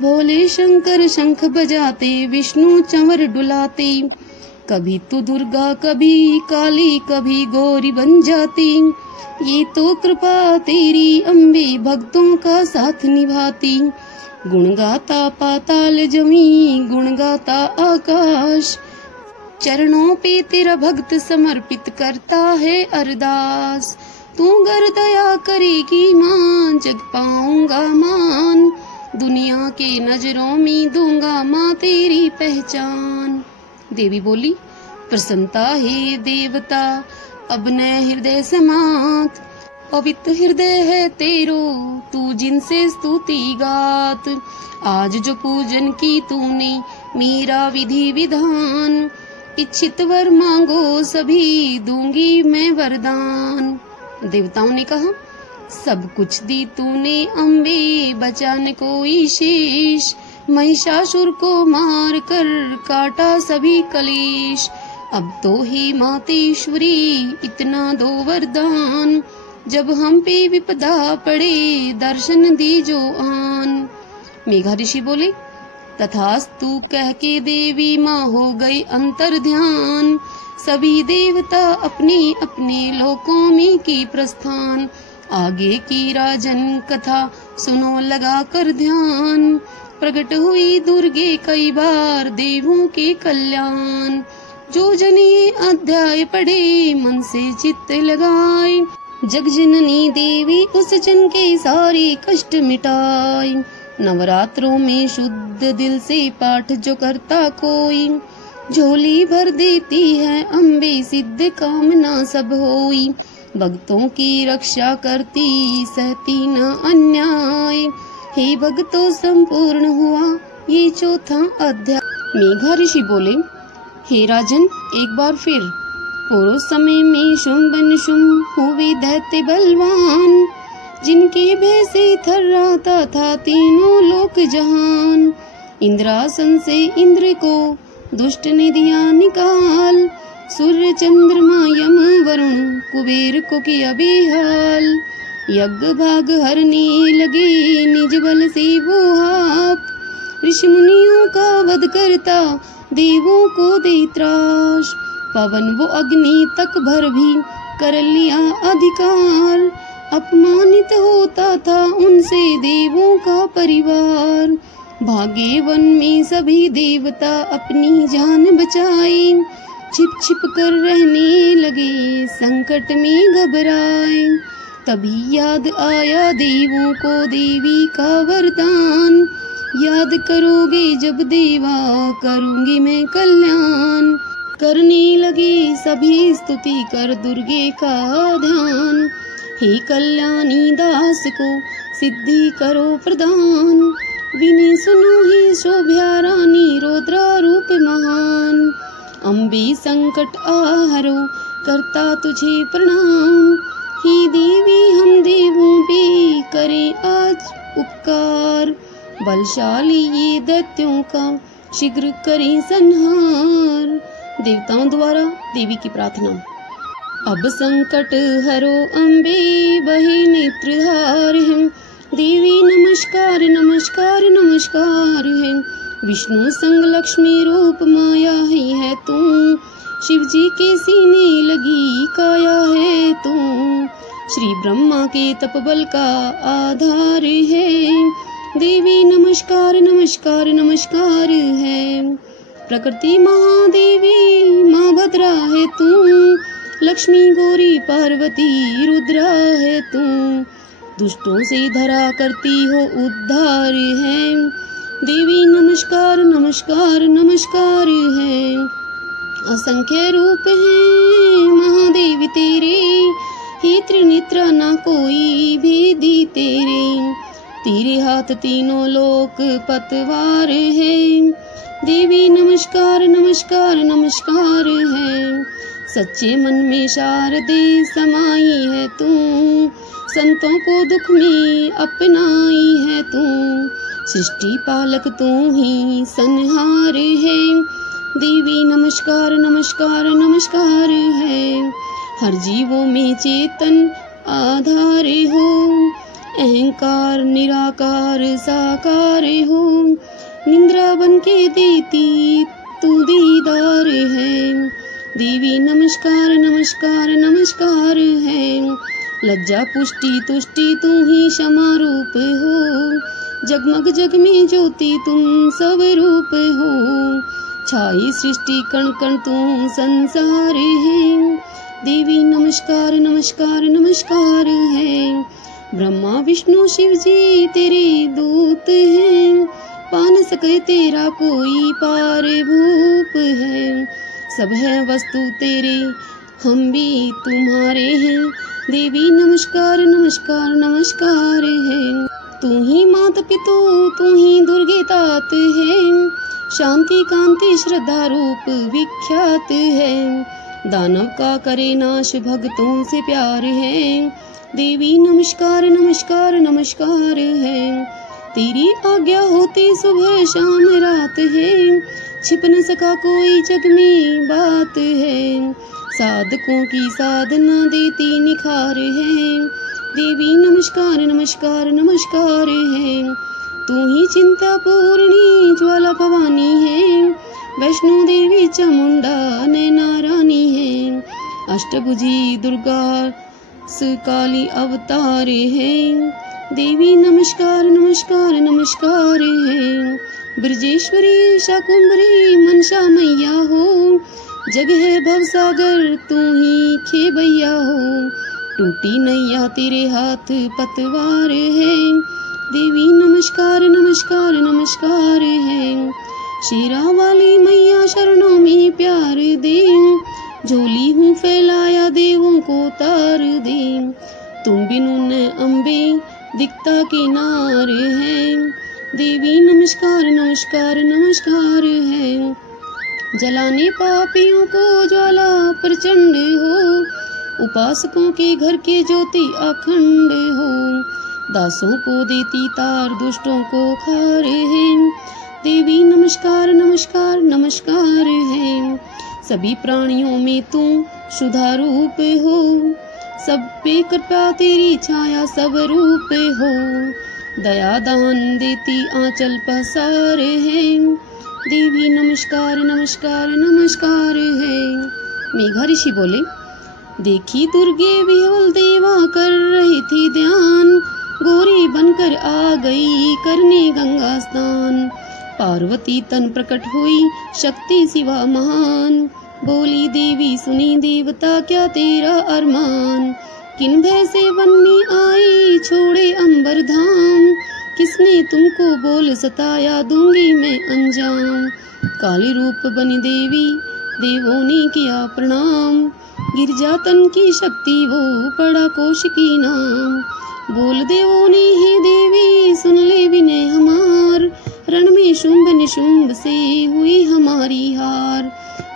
भोले शंकर शंख बजाते, विष्णु चंवर डुलाते। कभी तू दुर्गा कभी काली, कभी गौरी बन जाती। ये तो कृपा तेरी अम्बे, भक्तों का साथ निभाती। गुण गाता पाताल जमी, गुण गाता आकाश। चरणों पे तेरा भक्त समर्पित करता है अरदास। तू गर दया करेगी मां, जग पाऊंगा मान। दुनिया के नजरों में दूंगा मां तेरी पहचान। देवी बोली, प्रसन्नता है देवता अब न हृदय समात। पवित्र हृदय है तेरो, तू जिनसे स्तुति गात। आज जो पूजन की तूने मेरा विधि विधान। इच्छित वर मांगो सभी, दूंगी मैं वरदान। देवताओं ने कहा, सब कुछ दी तूने अम्बे, बचा न कोई शेष। महिषासुर को मार कर काटा सभी कलेश। अब तो ही मातेश्वरी इतना दो वरदान। जब हम पे विपदा पड़े, दर्शन दीजो आन। मेघा ऋषि बोले, तथास्तु कह के देवी माँ हो गई अंतर ध्यान। सभी देवता अपने अपने लोकों में की प्रस्थान। आगे की राजन कथा सुनो लगा कर ध्यान। प्रकट हुई दुर्गे कई बार देवों के कल्याण। जो जन ये अध्याय पढ़े, मन से चित्त लगाए। जग जननी देवी उस जन के सारे कष्ट मिटाए। नवरात्रों में शुद्ध दिल से पाठ जो करता कोई, झोली भर देती है अम्बे, सिद्ध कामना सब होई। भक्तों की रक्षा करती, सहती न अन्याय। हे भक्तों संपूर्ण हुआ ये चौथा अध्याय। मेघा ऋषि बोले, हे राजन, एक बार फिर। पूर्व समय में शुंभ निशुंभ हुए दैत्य बलवान। जिनके भय से थर्राता था तीनों लोक जहान। इंद्रासन से इंद्र को दुष्ट ने दिया निकाल। सूर्य चंद्रमा यम वरुण कुबेर को किया बेहाल। यज्ञ भाग हरने लगे निज बल से वो आप। ऋषि मुनियों का वध करता देवों को दे त्रास। पवन वो अग्नि तक भर भी कर लिया अधिकार। अपमानित होता था उनसे देवों का परिवार। भागे वन में सभी देवता अपनी जान बचाए। छिप छिप कर रहने लगे संकट में घबराए। तभी याद आया देवों को देवी का वरदान। याद करोगे जब देवा करूंगी मैं कल्याण। करने लगे सभी स्तुति कर दुर्गे का ध्यान। हे कल्याणी दास को सिद्धि करो प्रदान। विने सुनो ही शोभ्या रानी रौद्रा रूप महान। अम्बे संकट आहरो करता तुझे प्रणाम। हे देवी हम देवों पे करे आज उपकार। बलशाली ये दैत्यों का शीघ्र करें संहार। देवताओं द्वारा देवी की प्रार्थना। अब संकट हरो अम्बे बहे नेत्रधार है। देवी नमस्कार नमस्कार नमस्कार है। विष्णु संग लक्ष्मी रूप माया ही है तू। शिव जी के सीने लगी काया है तू। श्री ब्रह्मा के तपबल का आधार है। देवी नमस्कार नमस्कार नमस्कार है। प्रकृति महादेवी माँ भद्रा है तू। लक्ष्मी गौरी पार्वती रुद्रा है तू। दुष्टों से धरा करती हो उद्धार है। देवी नमस्कार नमस्कार नमस्कार है। असंख्य रूप हैं महादेवी तेरे। हे त्रिनेत्रा ना कोई भेदी तेरे। तेरे हाथ तीनों लोक पतवार है। देवी नमस्कार नमस्कार नमस्कार है। सच्चे मन में शारदे समाई है तू। संतों को दुख में अपनाई है तू। सृष्टि पालक तू ही संहार है। देवी नमस्कार नमस्कार नमस्कार है। हर जीवों में चेतन आधार हो। अहंकार निराकार साकार हो। निंद्रा बन के देती तू दीदार है। देवी नमस्कार नमस्कार नमस्कार है। लज्जा पुष्टि तुष्टि तू ही क्षमा रूप हो। जगमग जग में ज्योति तुम सब रूप हो। छाई सृष्टि कण कण तू संसार है। देवी नमस्कार नमस्कार नमस्कार है। ब्रह्मा विष्णु शिव जी तेरे दूत हैं। पा न सके तेरा कोई पार भूप है। सब है वस्तु तेरे हम भी तुम्हारे हैं। देवी नमस्कार नमस्कार नमस्कार है। तू ही मात पितु तू ही दुर्गे तात है। शांति कांति श्रद्धा रूप विख्यात है। दानव का करे नाश भक्तों से प्यार है। देवी नमस्कार नमस्कार नमस्कार है। तेरी आज्ञा होती सुबह शाम रात है। छिप न सका कोई जग में बात है। साधकों की साधना देती निखार है। देवी नमस्कार नमस्कार नमस्कार है। तू ही चिंता पूर्णी ज्वाला भवानी है। वैष्णो देवी चामुंडा नैना रानी है। अष्टभुजी दुर्गा काली अवतार है। देवी नमस्कार नमस्कार नमस्कार है। ब्रजेश्वरी शाकुंभरी मनसा मैया हो। जग है भवसागर तू ही खेबैया हो। टूटी नैया तेरे हाथ पतवार है। देवी नमस्कार नमस्कार नमस्कार है। शेरा वाली मैया शरणों में प्यार दे। झोली हूँ फैलाया देवों को तार दे। तुम बिनु न अम्बे दिखता किनार है। देवी नमस्कार नमस्कार नमस्कार है। जलाने पापियों को ज्वाला प्रचंड हो। उपासकों के घर के ज्योति अखंड हो। दासों को देती तार दुष्टों को खार है। देवी नमस्कार नमस्कार नमस्कार है। सभी प्राणियों में तू सुधा रूप हो। सब पे कृपा तेरी छाया सब रूप हो। दया दान देती आंचल पसार है। देवी नमस्कार नमस्कार नमस्कार है। मेघा ऋषि बोले, देखी दुर्गे विह्वल देवा कर रही थी ध्यान। गोरी बनकर आ गई करने गंगा स्नान। पार्वती तन प्रकट हुई शक्ति सिवा महान। बोली देवी सुनी देवता क्या तेरा अरमान। किन भय से बनने आई छोड़े अंबर धाम। किसने तुमको बोल सताया दूंगी मैं अंजाम। काली रूप बनी देवी देवों ने किया प्रणाम। गिरजा तन की शक्ति वो पड़ा कोश की नाम। बोल देवों ने हे देवी सुन ले विनय हमार। रण में शुंभ निशुंभ से हुई हमारी हार।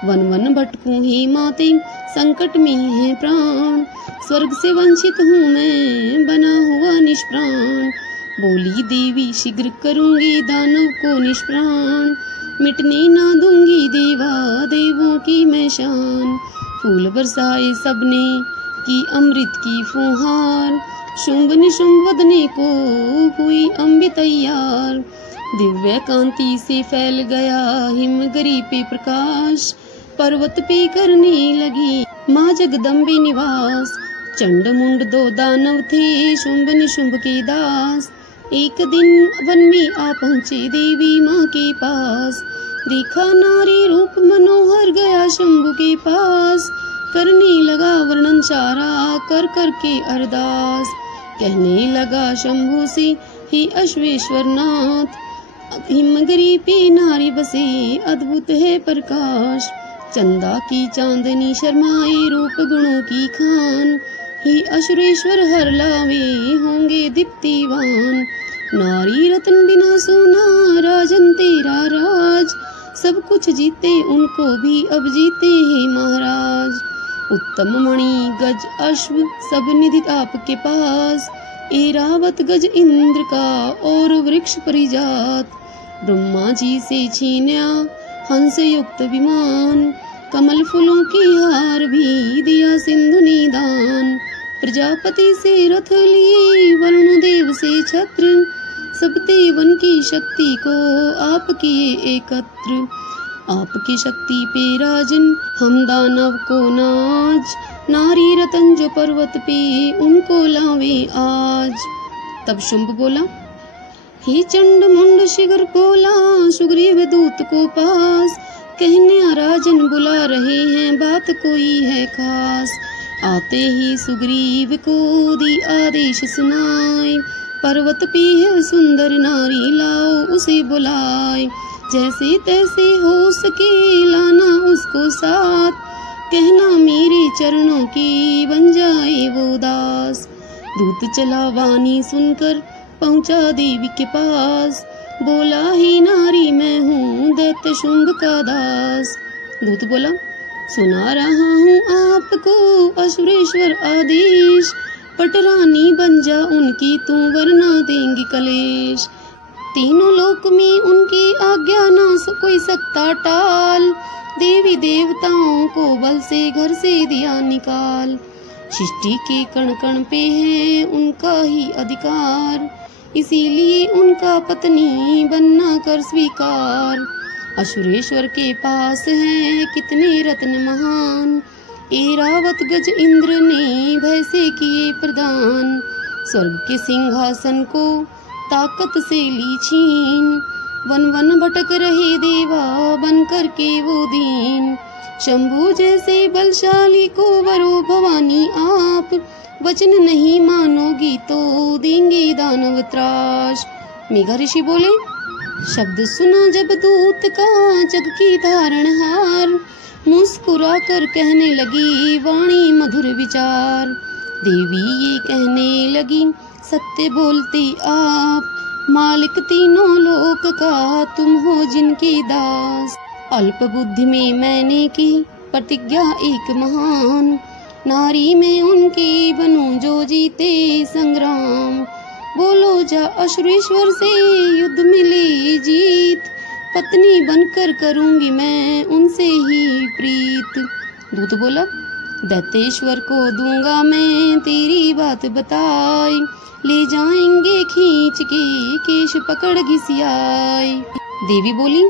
वन वन भटकूं हे माते संकट में है प्राण। स्वर्ग से वंचित हूँ मैं बना हुआ निष्प्राण। बोली देवी शीघ्र करूंगी दानव को निष्प्राण। मिटने ना दूंगी देवा देवों की मैं शान। फूल बरसाए सबने की अमृत की फुहार। शुंभ निशुंभ वदने को हुई अम्बी तैयार। दिव्य कांति से फैल गया हिमगिरी पे प्रकाश। पर्वत पे करने लगी माँ जगदम्बे निवास। चंड मुंड दो दानव थे शुंभ निशुंभ के दास। एक दिन वन में आ पहुँचे देवी माँ के पास। देखा नारी रूप मनोहर गया शंभु के पास। करने लगा वर्णन सारा कर कर के अरदास। कहने लगा शंभु से हे अश्वेश्वर नाथ, हिमगिरी पे नारी बसे अद्भुत है प्रकाश। चंदा की चांदनी शर्माए रूप गुणों की खान। हे अश्वेश्वर हर लावे होंगे दीप्तिवान। नारी रत्न बिना सोना राजन तेरा राज। सब कुछ जीते उनको भी अब जीते हैं महाराज। उत्तम मणि गज अश्व सब निधि आपके पास। ऐरावत गज इंद्र का और वृक्ष परिजात। ब्रह्मा जी से छीना हंस युक्त विमान। कमल फूलों की हार भी दिया सिंधु ने दान। प्रजापति से रथ लिए वरुण देव से छत्र। सब देवन की शक्ति को आप किए एकत्र। आपकी शक्ति पे राजन हम दानव को नाज। नारी रतन जो पर्वत पे उनको लावे आज। तब शुंभ बोला हे चंड मुंड शिखर बोला सुग्रीव दूत को पास। कहने राजन बुला रहे हैं बात कोई है खास। आते ही सुग्रीव को दी आदेश सुनाए। पर्वत पे है सुंदर नारी लाओ उसे बुलाए। जैसे तैसे हो सके लाना उसको साथ। कहना मेरे चरणों की बन जाए वो दास। दूत चला वाणी सुनकर पहुंचा देवी के पास। बोला ही नारी मैं हूँ दैत्य शुंभ का दास। दूत बोला सुना रहा हूँ आपको असुरेश्वर आदेश। पटरानी बन जा उनकी तू वरना देंगी कलेश। तीनों लोक में उनकी आज्ञा ना कोई सकता टाल। देवी देवताओं को बल से घर से दिया निकाल। सृष्टि के कण कण पे है उनका ही अधिकार। इसीलिए उनका पत्नी बनना कर स्वीकार। असुरेश्वर के पास है कितने रत्न महान। ऐरावत गज इंद्र ने भय से किए प्रदान। स्वर्ग के सिंहासन को ताकत से ली छीन। वन वन भटक रहे देवा बन कर के वो दीन। शंभु जैसे बलशाली को वरो भवानी आप। वचन नहीं मानोगी तो देंगे दानव त्राश। मेघा ऋषि बोले शब्द सुना जब दूत का जग की धारणहार। मुस्कुरा कर कहने लगी वाणी मधुर विचार। देवी ये कहने लगी सत्य बोलते आप। मालिक तीनों लोक का तुम हो जिनके दास। अल्प बुद्धि में मैंने की प्रतिज्ञा एक महान। नारी में उनके बनूं जो जीते संग्राम। बोलो जा असुरेश्वर से युद्ध में ले जीत। पत्नी बनकर करूंगी मैं उनसे ही प्रीत। दूत बोला दैत्येश्वर को दूंगा मैं तेरी बात बताई। ले जाएंगे खींच के केश पकड़ घिसियाई। देवी बोली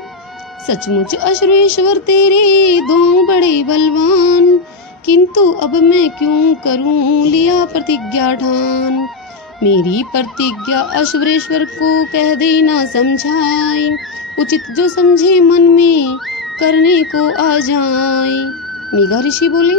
सचमुच असुरेश्वर तेरे दो बड़े बलवान। किंतु अब मैं क्यों करूं लिया प्रतिज्ञा ठान। मेरी प्रतिज्ञा असुरेश्वर को कह देना समझाए। उचित जो समझे मन में करने को आ जाए। मेघा ऋषि बोले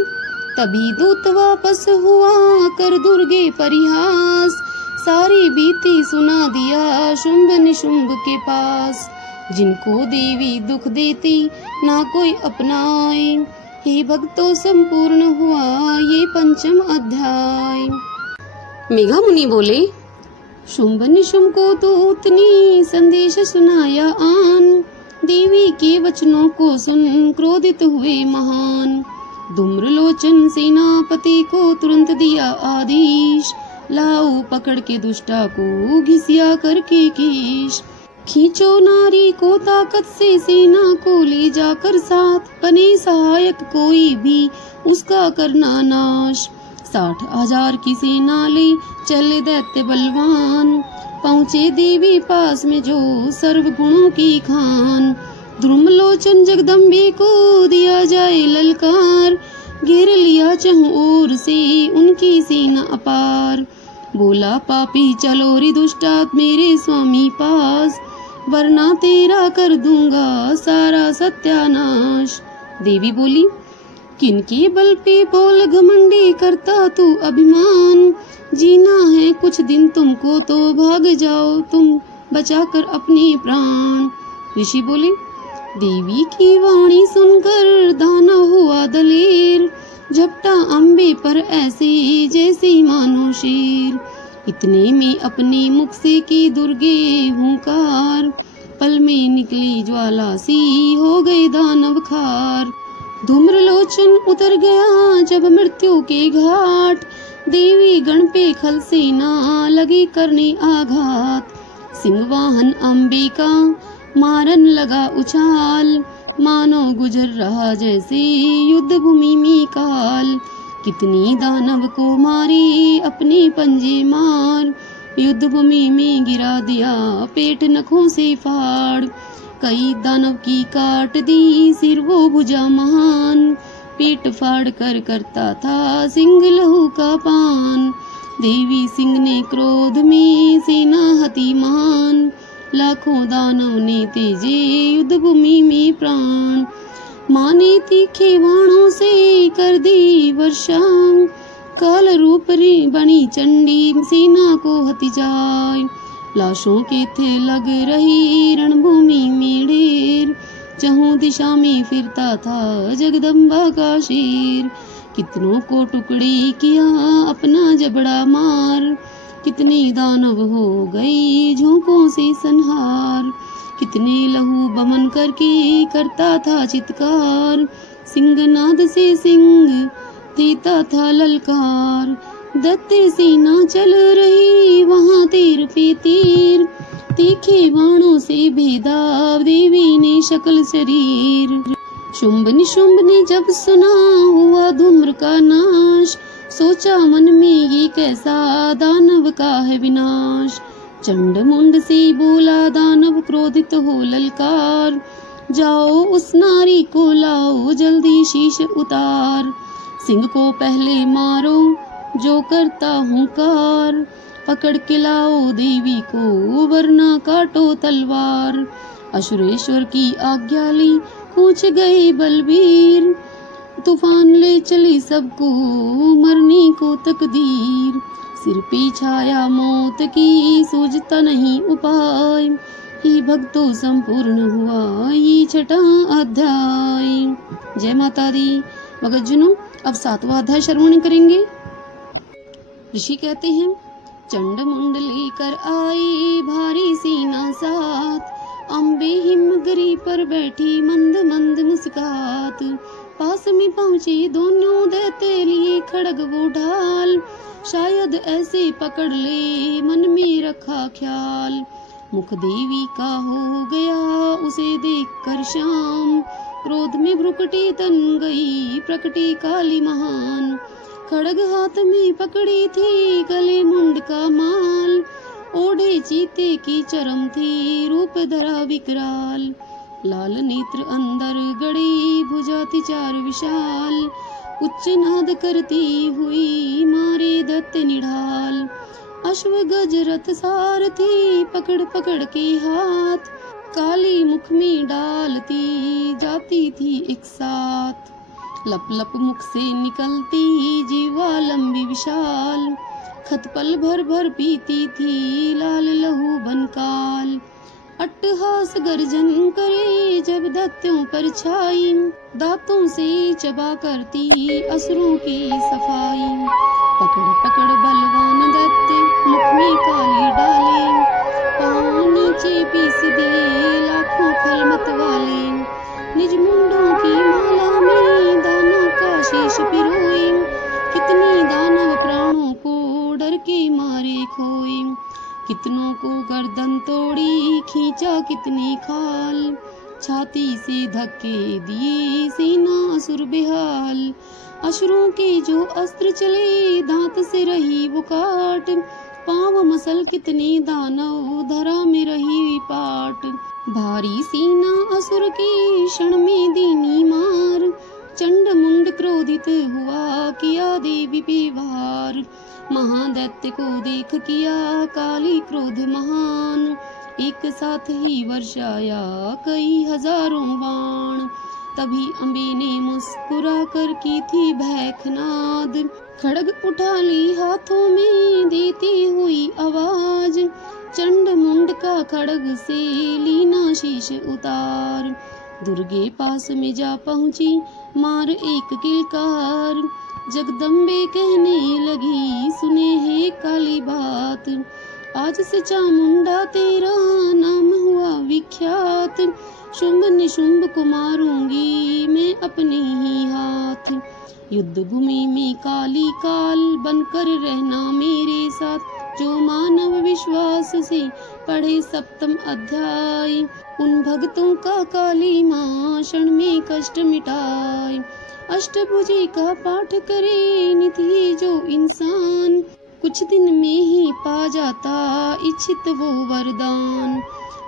तभी दूत वापस हुआ कर दुर्गे परिहास। सारी बीती सुना दिया शुंभ निशुंभ के पास। जिनको देवी दुख देती ना कोई अपनाए। हे भक्तों संपूर्ण हुआ ये पंचम अध्याय। मेघा मुनि बोले शुंभ निशुंभ को दूत ने संदेश सुनाया आन। देवी के वचनों को सुन क्रोधित हुए महान। धूम्रलोचन सेनापति को तुरंत दिया आदेश। लाओ पकड़ के दुष्टा को घिसिया करके केश। खींचो नारी को ताकत से, सेना को ले जाकर साथ, बने सहायक कोई भी उसका करना नाश। 60,000 की सेना ले चले दैत्य बलवान, पहुँचे देवी पास में जो सर्व गुणों की खान। द्रुमलोचन जगदम्बे को दिया जाए ललकार, घेर लिया चहुं ओर से उनकी सेना अपार। बोला पापी चलो रे दुष्टात मेरे स्वामी पास, वरना तेरा कर दूंगा सारा सत्यानाश। देवी बोली किनके बल पे बोल घमंडी करता तू अभिमान, जीना है कुछ दिन तुमको तो भाग जाओ तुम बचाकर अपने प्राण। ऋषि बोले देवी की वाणी सुनकर दानव हुआ दलेर, झपटा अम्बे पर ऐसे जैसे मानो शेर। इतने में अपने मुख से की दुर्गे हुंकार, पल में निकली ज्वाला सी हो गए दानव खार। धूम्रलोचन उतर गया जब मृत्यु के घाट, देवी गण पे खल सेना लगी करने आघात। सिंहवाहन अंबिका मारन लगा उछाल, मानो गुजर रहा जैसे युद्ध भूमि में काल। कितनी दानव को मारे अपने पंजे मार, युद्ध भूमि में गिरा दिया पेट नखों से फाड़। कई दानव की काट दी सिर वो भुजा महान, पेट फाड़ कर करता था सिंह लहू का पान। देवी सिंह ने क्रोध में सेना हती महान, लाखों दानव ने तेजे युद्ध भूमि में प्राण। माने तीखे बाणों से कर दी वर्षा, काल रूप बनी चंडी सेना को हति जाए। लाशों के थे लग रही रणभूमि में ढेर, चहुं दिशा में फिरता था जगदम्बा का शेर। कितनों को टुकड़ी किया अपना जबड़ा मार, कितने दानव हो गई झोंकों से संहार। कितने लहू बमन करके करता था चित्कार, सिंहनाद से सिंह देता था ललकार। दत्ते सेना चल रही वहाँ तीर पे तीर, तीखे बाणों से भेदा देवी ने शकल शरीर। शुंभ निशुंभ ने जब सुना हुआ धूम्र का नाश, सोचा मन में ये कैसा दानव का है विनाश। चंड मुंड से बोला दानव क्रोधित हो ललकार, जाओ उस नारी को लाओ जल्दी शीश उतार। सिंह को पहले मारो जो करता हूँ कार, पकड़ के लाओ देवी को वरना काटो तलवार। असुरेश्वर की आज्ञा ली कूच गए बलबीर, तूफान ले चली सबको मरने को तकदीर। सिर पे छाया मौत की सूझता नहीं उपाय, ही भक्तों संपूर्ण हुआ ये छठा अध्याय। जय माता दी। भगतजनों अब 7वां अध्याय श्रवण करेंगे। ऋषि कहते हैं चंड मुंड लेकर आए भारी सेना साथ, अम्बे हिमगिरी पर बैठी मंद मंद मुस्कात। पास में पहुँचे दोनों दैत्य लिए खड़ग वो ढाल, शायद ऐसे पकड़ ले मन में रखा ख्याल। मुख देवी का हो गया उसे देख कर शाम, क्रोध में भ्रुकुटी तन गई प्रकटी काली महान। खड़ग हाथ में पकड़ी थी गले मुंड का माल, ओढ़े चीते की चरम थी रूप धरा विकराल। लाल नेत्र अंदर गड़े भुजा थी चार विशाल, उच्च नाद करती हुई मारे दैत्य निढाल। अश्व गज रथ सारथी पकड़ पकड़ के हाथ, काली मुख में डालती जाती थी एक साथ। लप लप मुख से निकलती जीवा लंबी विशाल, खतपल भर भर पीती थी लाल लहू बनकाल। अट्टहास गर्जन करे जब दैत्यों पर छाई, दांतों से चबा करती असुरों की सफाई। पकड़ पकड़ बलवान दैत्य मुख में काली डाले, पाँव नीचे पीस दिए लाखों खलमत वाले। निज मुंडों की माला में दानों का शीश पिरोए, कितने दानव प्राणों को डर के मारे खोए। कितनों को गर्दन तोड़ी, खींचा कितने खाल, छाती से धक्के दिए सीना असुर बेहाल। असुरों के जो अस्त्र चले, दांत से रही वो काट, पांव मसल कितने दानव, धरा में रही पाट। भारी सीना असुर के क्षण में दीनी मार, चंड मुंड क्रोधित हुआ, किया देवी पे वार। महादैत्य को देख किया काली क्रोध महान, एक साथ ही वर्षाया कई हजारों बाण। तभी अम्बे ने मुस्कुरा कर की थी भैखनाद, खड्ग उठा ली हाथों में देती हुई आवाज। चंड मुंड का खड्ग से लीना शीश उतार, दुर्गे पास में जा पहुंची मार एक किलकार। जगदम्बे कहने लगी सुने है काली बात, आज से चामुंडा तेरा नाम हुआ विख्यात। शुंभ निशुंभ को मारूंगी मैं अपने ही हाथ, युद्ध भूमि में काली काल बनकर रहना मेरे साथ। जो मानव विश्वास से पढ़े सप्तम अध्याय, उन भक्तों का काली माँ क्षण में कष्ट मिटाए। अष्टभुजी का पाठ करे निधि जो इंसान, कुछ दिन में ही पा जाता इच्छित वो वरदान।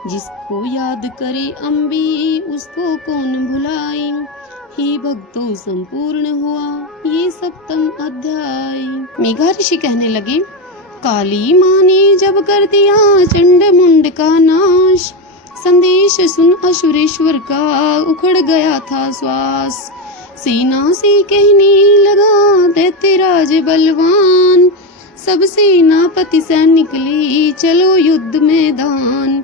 जिसको याद करे अम्बे उसको कौन भुलाए, हे भक्तों संपूर्ण हुआ ये सप्तम अध्याय। मेघा ऋषि कहने लगे, काली माँ ने जब कर दिया चंड मुंड का नाश, संदेश सुन असुरेश्वर का उखड़ गया था श्वास। सेना से कहने लगा दैत्यराज बलवान, सब सेनापति सैनिक ले चलो युद्ध मैदान।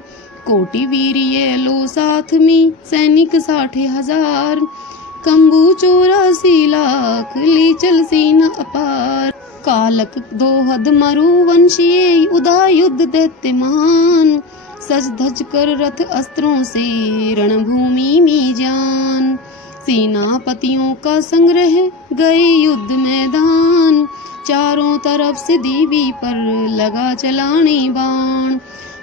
कोटि वीर ये लो साथ में सैनिक 60,000, कंबू 84 लाख ले चल सेना अपार। कालक दोहद मरु वंशीय उदा युद्ध दैत्य महान, सज धज कर रथ अस्त्रों से रणभूमि में जान। सेनापतियों का संग्रह गए युद्ध मैदान, चारों तरफ से देवी पर लगा चलाने बाण।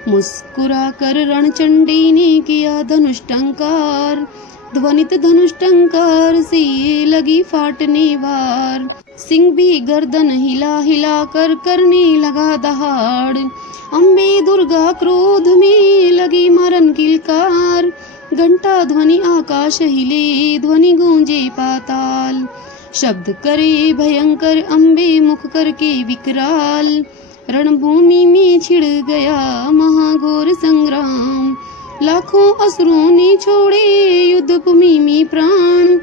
मुस्कुरा कर रणचंडी ने किया धनुष टंकार, ध्वनित धनुष टंकार से लगी फाटने वार। सिंह भी गर्दन हिला हिला कर करने लगा दहाड़, अम्बे दुर्गा क्रोध में लगी मरण किलकार। घंटा ध्वनि आकाश हिले, ध्वनि गूंजे पाताल, शब्द करे भयंकर अम्बे मुख करके विकराल। रणभूमि में छिड़ गया महाघोर संग्राम, लाखों असुरों ने छोड़े युद्ध भूमि में प्राण।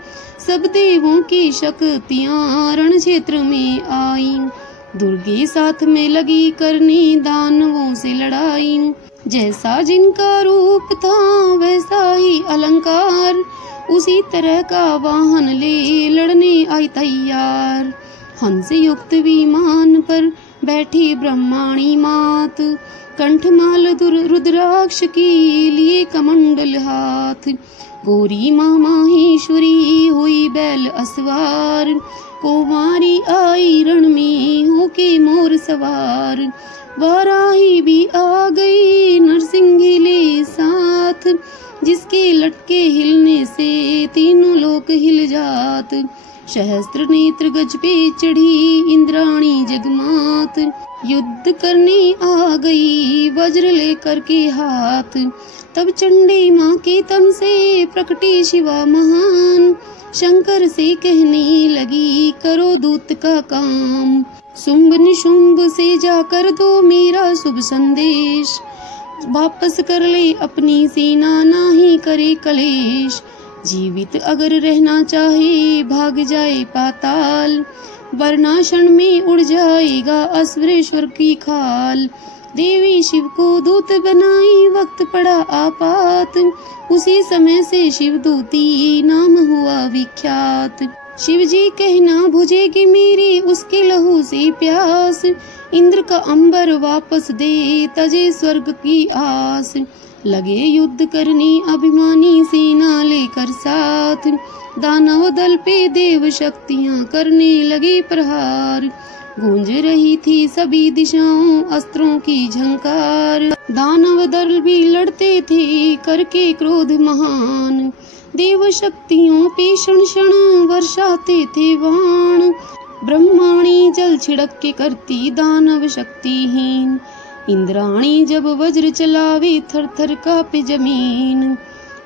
सब देवों की शक्तियां रण क्षेत्र में आई, दुर्गे साथ में लगी करने दानवों से लड़ाई। जैसा जिनका रूप था वैसा ही अलंकार, उसी तरह का वाहन ले लड़ने आई तैयार। हंस युक्त विमान पर बैठी ब्रह्माणी मात, कंठमाल रुद्राक्ष की लिए कमंडल हाथ। गौरी माँ माहेश्वरी हुई बैल अस्वार, कुमारी आई रण में होके मोर सवार। वाराही भी आ गई नरसिंह ले साथ, जिसके लटके हिलने से तीनों लोक हिल जात। सहस्त्र नेत्र गज पे चढ़ी इंद्राणी जगमात, युद्ध करने आ गई वज्र लेकर के हाथ। तब चंडी माँ के तन से प्रकटी शिवा महान, शंकर से कहने लगी करो दूत का काम। शुंभ निशुंभ से जाकर दो मेरा शुभ संदेश, वापस कर ले अपनी सेना ना ही करे कलेश। जीवित अगर रहना चाहे भाग जाए पाताल, वरना क्षण में उड़ जाएगा असुरेश्वर की खाल। देवी शिव को दूत बनाई वक्त पड़ा आपात, उसी समय से शिव दूती नाम हुआ विख्यात। शिव जी कहना बुझेगी मेरी उसके लहू से प्यास, इंद्र का अंबर वापस दे तजे स्वर्ग की आस। लगे युद्ध करने अभिमानी सेना लेकर साथ, दानव दल पे देव शक्तियां करने लगे प्रहार। गूंज रही थी सभी दिशाओं अस्त्रों की झंकार। दानव दल भी लड़ते थे करके क्रोध महान, देव शक्तियों पे क्षण क्षण वर्षाते थे बाण। ब्रह्माणी जल छिड़क के करती दानव शक्तिहीन, इंद्राणी जब वज्र चलावे थर थर कांपे जमीन।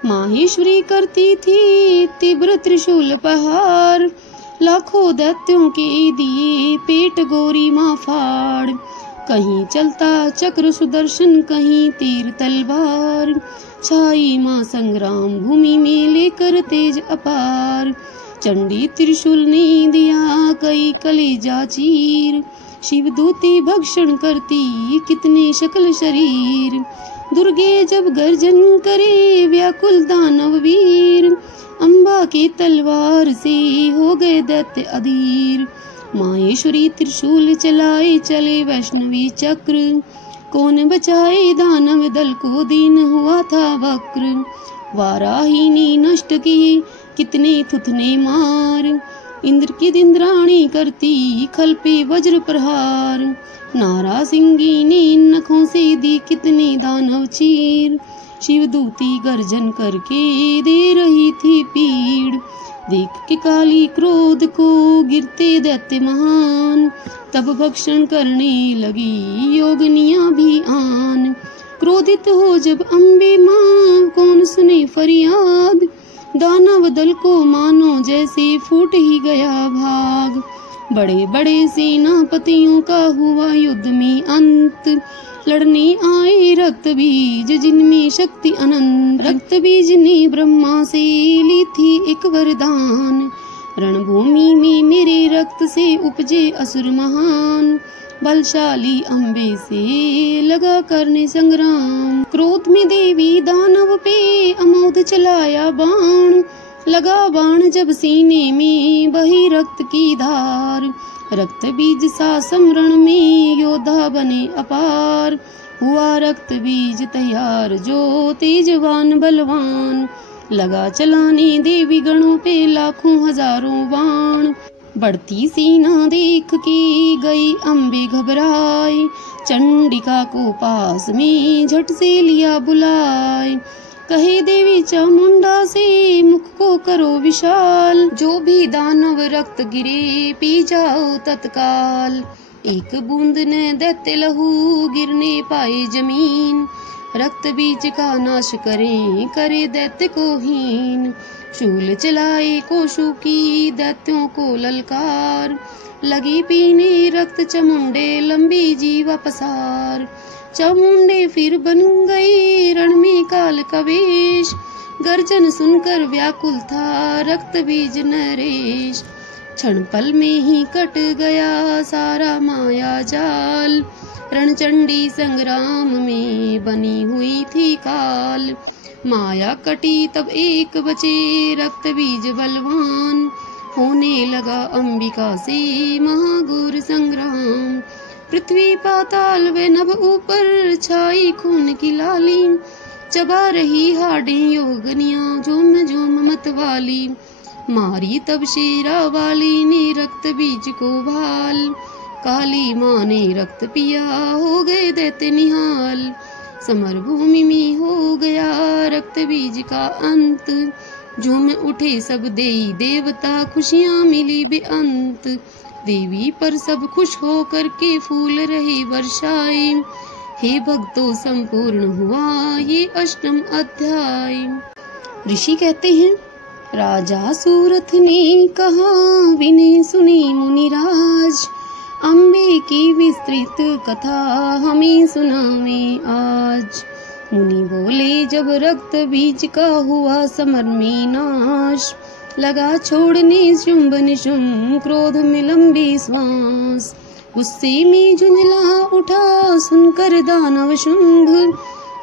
माहेश्वरी करती थी तीव्र त्रिशूल प्रहार, लाखों दैत्यों के दिए पेट गोरी माँ फाड़। कहीं चलता चक्र सुदर्शन कहीं तीर तलवार, छाई माँ संग्राम भूमि में लेकर तेज अपार। चंडी त्रिशूल ने दिया कई कलेजा चीर, शिवदूती भक्षण करती कितने शकल शरीर। दुर्गे जब गर्जन करे व्याकुल दानव वीर, अम्बा की तलवार से हो गए दैत्य अधीर। माहेश्वरी त्रिशूल चलाए चले वैष्णवी चक्र, कौन बचाए दानव दल को दीन हुआ था वक्र। वाराही ने नष्ट किए कितने थुथने मार, इंद्र की इंद्राणी करती खल पे वज्र प्रहार। नारा सिंगी ने नखों से दी कितने दानव चीर, शिवदूती गर्जन करके दे रही थी पीड़। देख के काली क्रोध को गिरते दैत्य महान, तब भक्षण करने लगी योगनिया भी आन। क्रोधित हो जब अम्बे माँ कौन सुने फरियाद, दानव दल को मानो जैसे फूट ही गया भाग। बड़े बड़े सेनापतियों का हुआ युद्ध में अंत, लड़ने आए रक्त बीज जिनमें शक्ति अनंत। रक्त बीज ने ब्रह्मा से ली थी एक वरदान, रणभूमि में मेरे रक्त से उपजे असुर महान। बलशाली अम्बे से लगा करने संग्राम, क्रोध में देवी दानव पे अमोद चलाया बाण। लगा बाण जब सीने में बही रक्त की धार, रक्त बीज सा समरण में योद्धा बने अपार। हुआ रक्त बीज तैयार जो तेजवान बलवान, लगा चलाने देवी गणों पे लाखों हजारों बाण। बढ़ती सीना देख के गई अम्बे घबराए, चंडिका को पास में झट से लिया बुलाए। कहे देवी चामुंडा से मुख को करो विशाल, जो भी दानव रक्त गिरे पी जाओ तत्काल। एक बूंद न दैत्य लहू गिरने पाए जमीन, रक्त बीज का नाश करें करे दैत्य को हीन। शूल चलाए कोशु की दैत्यों को ललकार, लगी पीने रक्त चमुंडे लंबी जीवा पसार। चामुंडे फिर बन गई रण में काल का वेश, गर्जन सुनकर व्याकुल था रक्त बीज नरेश। क्षण पल में ही कट गया सारा माया जाल, रणचंडी संग्राम में बनी हुई थी काल। माया कटी तब एक बचे रक्त बीज बलवान, होने लगा अंबिका से महाघोर संग्राम। पृथ्वी पाताल व नभ ऊपर छाई खून की लाली, चबा रही हाडें योगनिया झूम झूम मतवाली। मारी तब शेरा वाली ने रक्त बीज को भाल, काली माँ ने रक्त पिया हो गए दैत्य निहाल। समर भूमि में हो गया रक्त बीज का अंत, झूम उठे सब देई देवता खुशियाँ मिली बेअंत। देवी पर सब खुश हो करके फूल रहे वर्षाए, हे भक्तों संपूर्ण हुआ ये अष्टम अध्याय। ऋषि कहते हैं, राजा सूरथ ने कहा विनय सुने मुनिराज, अम्बे की विस्तृत कथा हमें सुनावे आज। मुनि बोले जब रक्त बीज का हुआ समर में नाश, लगा छोड़ने शुंभ निशुंभ क्रोध में लंबी श्वास। गुस्से में झुंझला उठा सुनकर दानव शुंभ,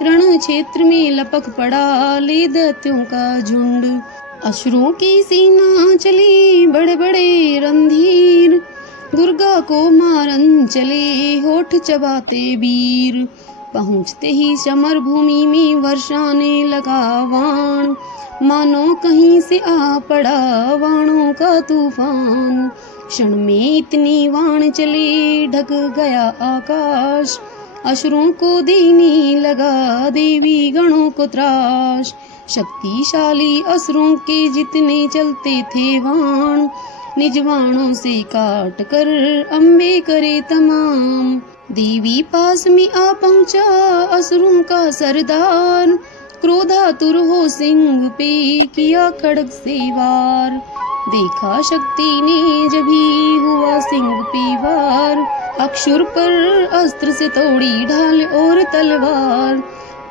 रण क्षेत्र में लपक पड़ा ले दैत्यों का झुंड। अश्रुओं की सीना चली बड़े बड़े रणधीर, दुर्गा को मारन चले होठ चबाते वीर। पहुँचते ही समर भूमि में वर्षाने लगा वाण, मानो कहीं से आ पड़ा वाणों का तूफान। क्षण में इतनी वाण चले ढक गया आकाश। असुरों को देने लगा देवी गणों को त्रास। शक्तिशाली असुरों के जितने चलते थे वाण, निज वाणों से काट कर अम्बे करे तमाम। देवी पास में आ पहुंचा असुरों का सरदार, क्रोधातुर हो सिंह पे किया खड्ग से वार। देखा शक्ति ने जभी हुआ सिंह पे वार, अक्षुर पर अस्त्र से तोड़ी ढाल और तलवार।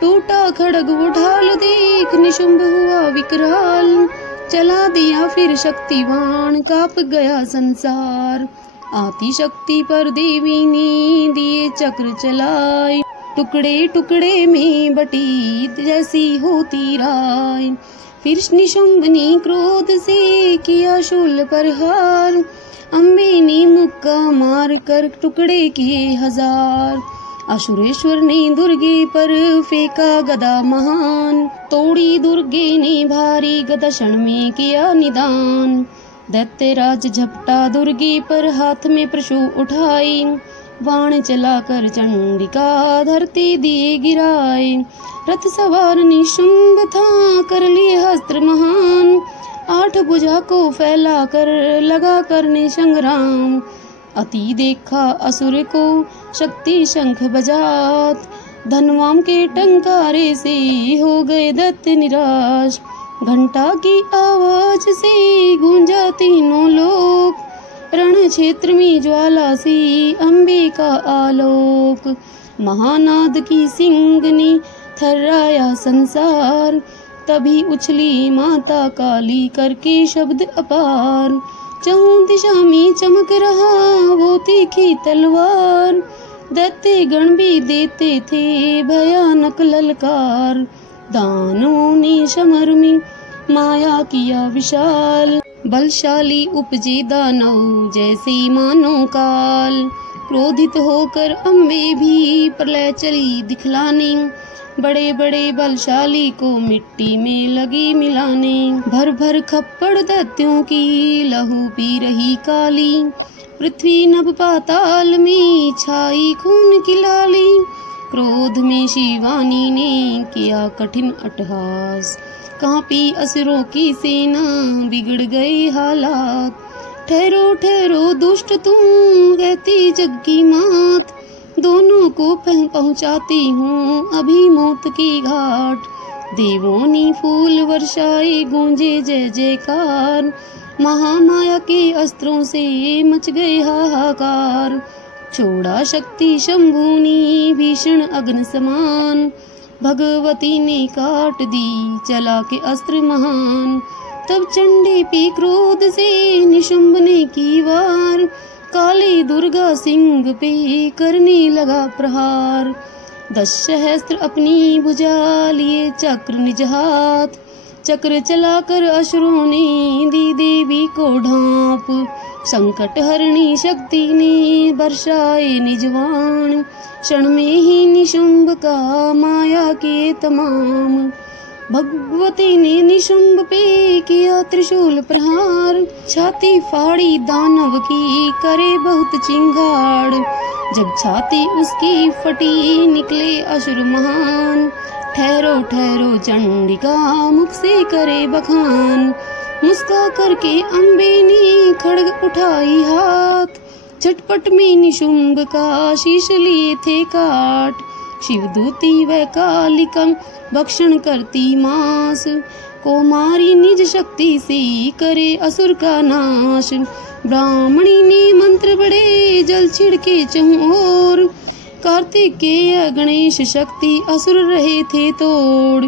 टूटा खड्ग वो ढाल देख निशुंभ हुआ विकराल, चला दिया फिर शक्तिवान कांप गया संसार। आती शक्ति पर देवी ने दिए चक्र चलाए, टुकड़े टुकड़े में बटी जैसी होती राय। फिर निशुंभ ने क्रोध से किया शूल पर हार, अम्बे ने मुक्का मार कर टुकड़े किए हजार। असुरेश्वर ने दुर्गे पर फेंका गदा महान, तोड़ी दुर्गे ने भारी गदा क्षण में किया निदान। दैत्यराज झपटा दुर्गे पर हाथ में प्रशु उठाई, बाण चलाकर चंडिका धरती दिए गिराए। रथ सवार निशुंभ था कर लिए अस्त्र महान, 8 भुजा को फैला कर लगा करने संग्राम। अति देखा असुर को शक्ति शंख बजात, धनवाम के टंकारे से हो गए दैत्य निराश। घंटा की आवाज से गूंजा तीनों लोक, रण क्षेत्र में ज्वाला सी अम्बे का आलोक। महानाद की सिंह ने थर्राया संसार, तभी उछली माता काली करके शब्द अपार। चहुं दिशा में चमक रहा वो तीखी तलवार, दैत्य गण भी देते थे भयानक ललकार। दानवों ने समर में माया किया विशाल, बलशाली उपजे दानव जैसे मानो काल। क्रोधित होकर अम्बे भी प्रलय चली दिखलाने, बड़े बड़े बलशाली को मिट्टी में लगी मिलाने। भर भर खप्पड़ दैत्यों की लहू पी रही काली, पृथ्वी नभ पाताल में छाई खून की लाली। क्रोध में शिवानी ने किया कठिन अट्टहास, कांपी असुरों की सेना बिगड़ गए हालात। ठहरो ठहरो दुष्ट तुम कहती जग की मात, दोनों को पहुंचाती हूँ अभी मौत की घाट। देवों ने फूल वर्षाए गूंजे जय जयकार, महामाया के अस्त्रों से मच गए हाहाकार। छोड़ा शक्ति शंभु ने भीषण अग्नि समान, भगवती ने काट दी चला के अस्त्र महान। तब चंडी पे क्रोध से निशुंभ ने की वार, काली दुर्गा सिंह पे करने लगा प्रहार। 10 सहस्त्र अपनी भुजा लिए चक्र निज हाथ, चक्र चलाकर असुरों ने दी देवी को ढांप। संकट हरणी शक्ति ने बरसाए निज बाण, क्षण में ही निशुंभ का माया के तमाम। भगवती ने निशुंभ पे किया त्रिशूल प्रहार, छाती फाड़ी दानव की करे बहुत चिंगाड़। जब छाती उसकी फटी निकले असुर महान, ठहरो ठहरो चंडिका मुख से करे बखान। मुस्का करके अम्बे ने खड्ग उठाई हाथ, झटपट में निशुंभ का शीश लिए थे काट। शिवदूती व कालिका भक्षण करती मास, कोमारी निज शक्ति से करे असुर का नाश। ब्राह्मणी ने मंत्र बड़े जल छिड़के चहुं ओर, कार्तिकेय गणेश शक्ति असुर रहे थे तोड़।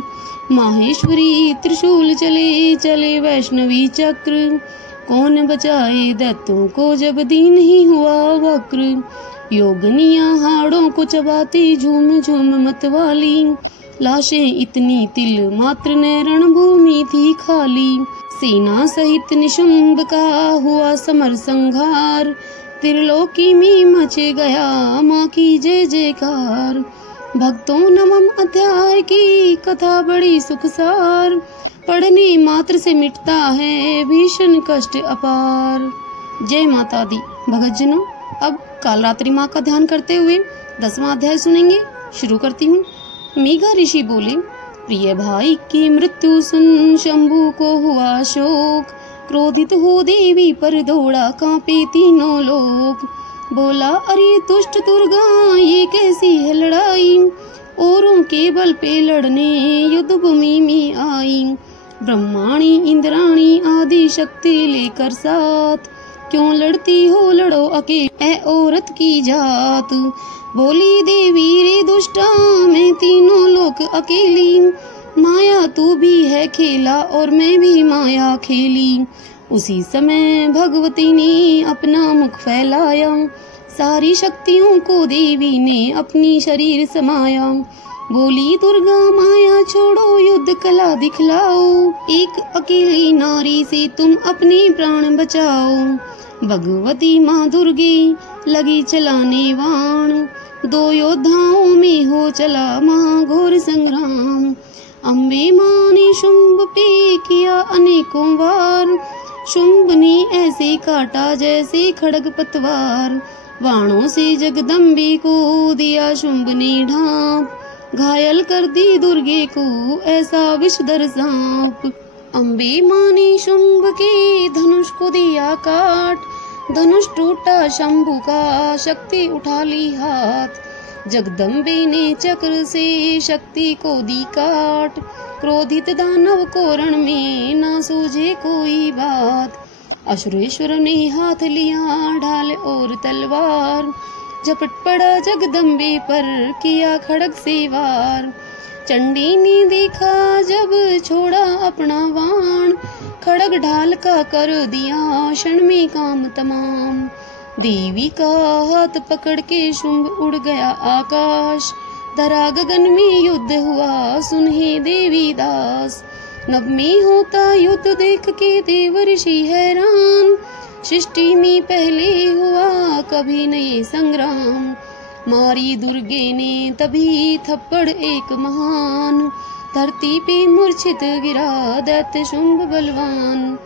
माहेश्वरी त्रिशूल चले चले वैष्णवी चक्र, कौन बचाए दैत्यों को जब दीन ही हुआ वक्र। योगनिया हाड़ों को चबाती झूम झूम मतवाली, लाशें इतनी तिल मात्र न रणभूमि थी खाली। सेना सहित निशुंभ का हुआ समर संहार, त्रिलोकी में मच गया माँ की जय जयकार। भक्तों नवम अध्याय की कथा बड़ी सुखसार, पढ़ने मात्र से मिटता है भीषण कष्ट अपार। जय माता दी। भगतजनों, अब कालरात्रि माँ का ध्यान करते हुए 10वां अध्याय सुनेंगे। शुरू करती हूँ। मेघा ऋषि बोले, प्रिय भाई की मृत्यु सुन शंभु को हुआ शोक, क्रोधित हो देवी पर दौड़ा कांपे तीनों लोग। बोला, अरे दुष्ट दुर्गा ये कैसी है लड़ाई, औरों के बल पे लड़ने युद्ध भूमि में आई। ब्रह्माणी इंद्राणी आदि शक्ति लेकर साथ, क्यों लड़ती हो लड़ो अकेले ऐ औरत की जात। बोली देवी रे दुष्टा मैं तीनों लोग अकेली, माया तू भी है खेला और मैं भी माया खेली। उसी समय भगवती ने अपना मुख फैलाया, सारी शक्तियों को देवी ने अपनी शरीर समाया। बोली दुर्गा माया छोड़ो युद्ध कला दिखलाओ, एक अकेली नारी से तुम अपने प्राण बचाओ। भगवती माँ दुर्गे लगी चलाने वाण, दो योद्धाओं में हो चला माँ घोर संग्राम। अम्बे माँ ने शुंभ पे किया अनेकों वार, शुंभ ने ऐसे काटा जैसे खड़ग पतवार। बाणों से जगदम्बे को दिया शुंभ ने ढांप, घायल कर दी दुर्गे को ऐसा विषधर सांप। अम्बे माँ ने शुंभ के धनुष को दिया काट, धनुष टूटा शंभु का शक्ति उठा ली हाथ। जगदम्बे ने चक्र से शक्ति को दी काट, क्रोधित दानव को रण में ना सूझे कोई बात। असुरेश्वर ने हाथ लिया ढाल और तलवार, झपट पड़ा जगदम्बे पर किया खड़ग से वार। चंडी ने देखा जब छोड़ा अपना वाण, खड़ग ढाल का कर दिया क्षण में काम तमाम। देवी का हाथ पकड़ के शुंभ उड़ गया आकाश, धरा गगन में युद्ध हुआ सुन हे देवी दास। नभ में होता युद्ध देख के देव ऋषि हैरान, सृष्टि में पहले हुआ कभी न ये संग्राम। मारी दुर्गे ने तभी थप्पड़ एक महान, धरती पे मूर्छित गिरा दैत्य शुंभ बलवान।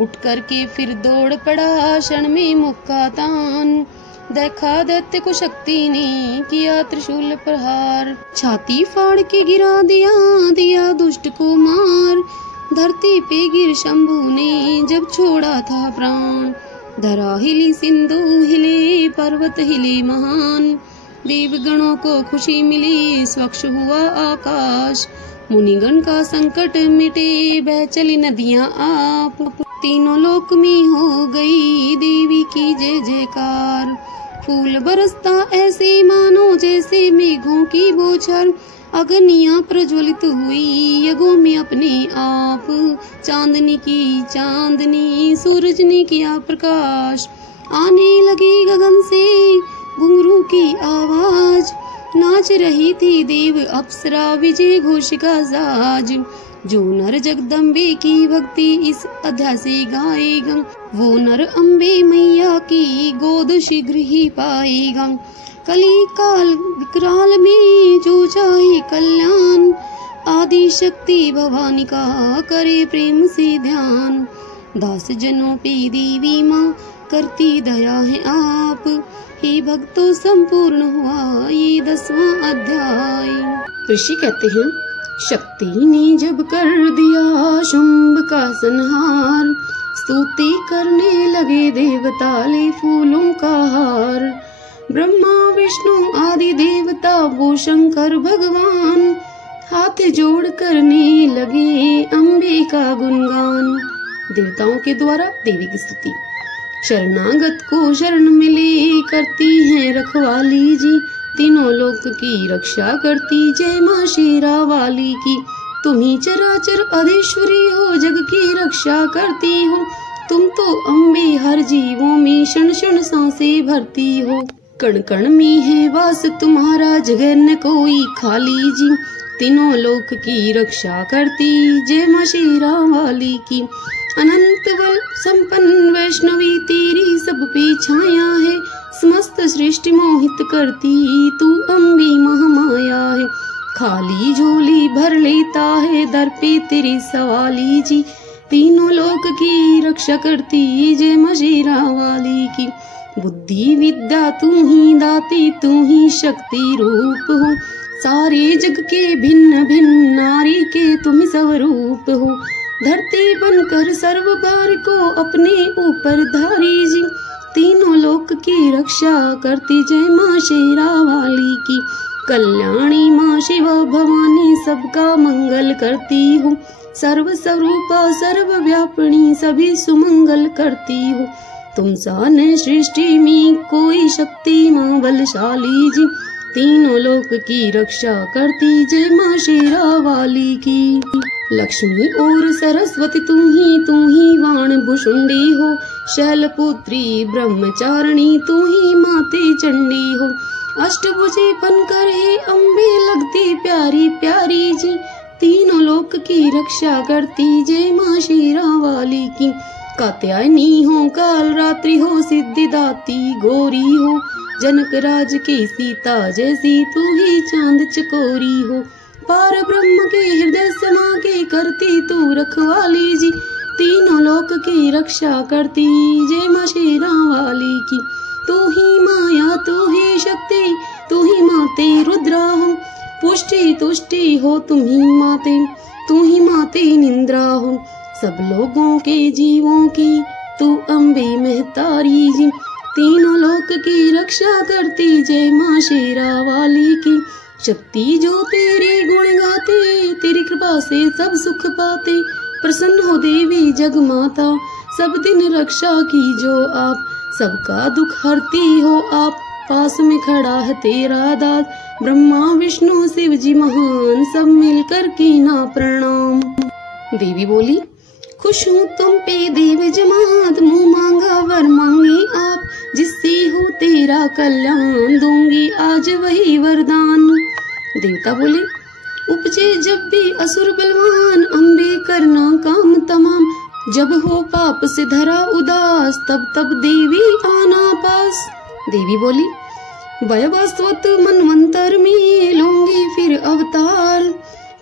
उठ कर के फिर दौड़ पड़ा क्षण में मुख का तान, देखा दैत्य को शक्ति ने किया त्रिशूल प्रहार। छाती फाड़ के गिरा दिया दुष्ट को मार, धरती पे गिर शंभु ने जब छोड़ा था प्राण। धरा हिली सिंधु हिले पर्वत हिले महान, देवगणों को खुशी मिली स्वच्छ हुआ आकाश। मुनिगण का संकट मिटे बह चली नदियां आप, तीनों लोक में हो गई देवी की जय जयकार। फूल बरसता ऐसे मानो जैसे मेघों की बौछार, अग्नियां प्रज्वलित हुई यज्ञों में अपने आप। चांदनी की चांदनी सूरज ने किया प्रकाश, आने लगी गगन से घुंघरू की आवाज। नाच रही थी देव अप्सरा विजय घोष का साज। जो नर जगदम्बे की भक्ति इस अध्याय से गाएगा, वो नर अम्बे मैया की गोद शीघ्र ही पाएगा। कली काल विकराल में जो चाहे कल्याण, आदि शक्ति भवानी का करे प्रेम से ध्यान। दास जनों पे देवी माँ करती दया है आप, हे भक्तों संपूर्ण हुआ ये 10वां अध्याय। ऋषि कहते हैं, शक्ति ने जब कर दिया शुंभ का संहार, स्तुति करने लगे देवता ले फूलों का हार। ब्रह्मा विष्णु आदि देवता वो शंकर भगवान, हाथ जोड़ करने लगे अम्बे का गुणगान। देवताओं के द्वारा देवी की स्तुति। शरणागत को शरण मिले करती हैं रखवाली जी, तीनों लोक की रक्षा करती जय माँ शेरा वाली की। तुम्ही चराचर अधीश्वरी हो, जग की रक्षा करती हो। तुम तो अम्बे हर जीवों में क्षण क्षण सांसें भरती हो। कण कण में है वास तुम्हारा, जगह न कोई खाली जी। तीनों लोक की रक्षा करती जय माँ शेरा वाली की। अनंत बल संपन्न वैष्णवी तेरी सब पे छाया है, समस्त सृष्टि मोहित करती तू अम्बे महामाया है। खाली झोली भर लेता है दर पे तेरे सवाली जी, तीनों लोक की रक्षा करती जय माँ शेरा वाली की। बुद्धि विद्या तू ही दाती, तू ही शक्ति रूप हो, सारे जग के भिन्न भिन्न नारी के तुम स्वरूप हो। धरती बनकर सर्व भार को अपने ऊपर धारी जी, तीनों लोक की रक्षा करती जय माँ शेरा वाली की। कल्याणी माँ शिवा भवानी सबका मंगल करती हूँ, सर्व स्वरूपा सर्व व्यापिनी सभी सुमंगल करती हो। तुम सान सृष्टि में कोई शक्ति माँ बलशाली जी, तीनों लोक की रक्षा करती जय माँ शेरा वाली की। लक्ष्मी और सरस्वती तू ही वाण भुषुंडी हो, शैलपुत्री ब्रह्मचारिणी तू ही माते चंडी हो। अष्टभुजे बनकर हे अम्बे लगती प्यारी प्यारी जी, तीनों लोक की रक्षा करती जय माँ शेरा वाली की। कात्यायनी हो काल रात्रि हो सिद्धिदाती गौरी हो, जनक राज की सीता जैसी तू ही चांद चकोरी हो। पार ब्रह्म के हृदय समा के करती तू रखवाली जी, तीनों लोक की रक्षा करती जय माँ शेरा वाली की। तू ही माया तू ही शक्ति तू ही माते रुद्रा हो, पुष्टि तुष्टि हो तुम ही माते, तू ही माते निंद्रा हो। सब लोगों के जीवों की तू अम्बे महतारी जी, तीनों लोक की रक्षा करती जय माँ शेरा वाली की। शक्ति जो तेरे गुण गाते, तेरी कृपा से सब सुख पाते, प्रसन्न हो देवी जग माता, सब दिन रक्षा की जो आप, सबका दुख हरती हो आप। पास में खड़ा है तेरा दास, ब्रह्मा विष्णु शिव जी महान, सब मिलकर कीना प्रणाम। देवी बोली, खुश हूँ तुम पे देव जमात, मुँह मांगा वर मांगे आप, जिससे हो तेरा कल्याण दूंगी आज वही वरदान। देवता बोले, उपजे जब भी असुर बलवान, अम्बे करना काम तमाम, जब हो पाप से धरा उदास, तब तब देवी आना पास। देवी बोली, वयवस्वत मनवंतर में लूंगी फिर अवतार,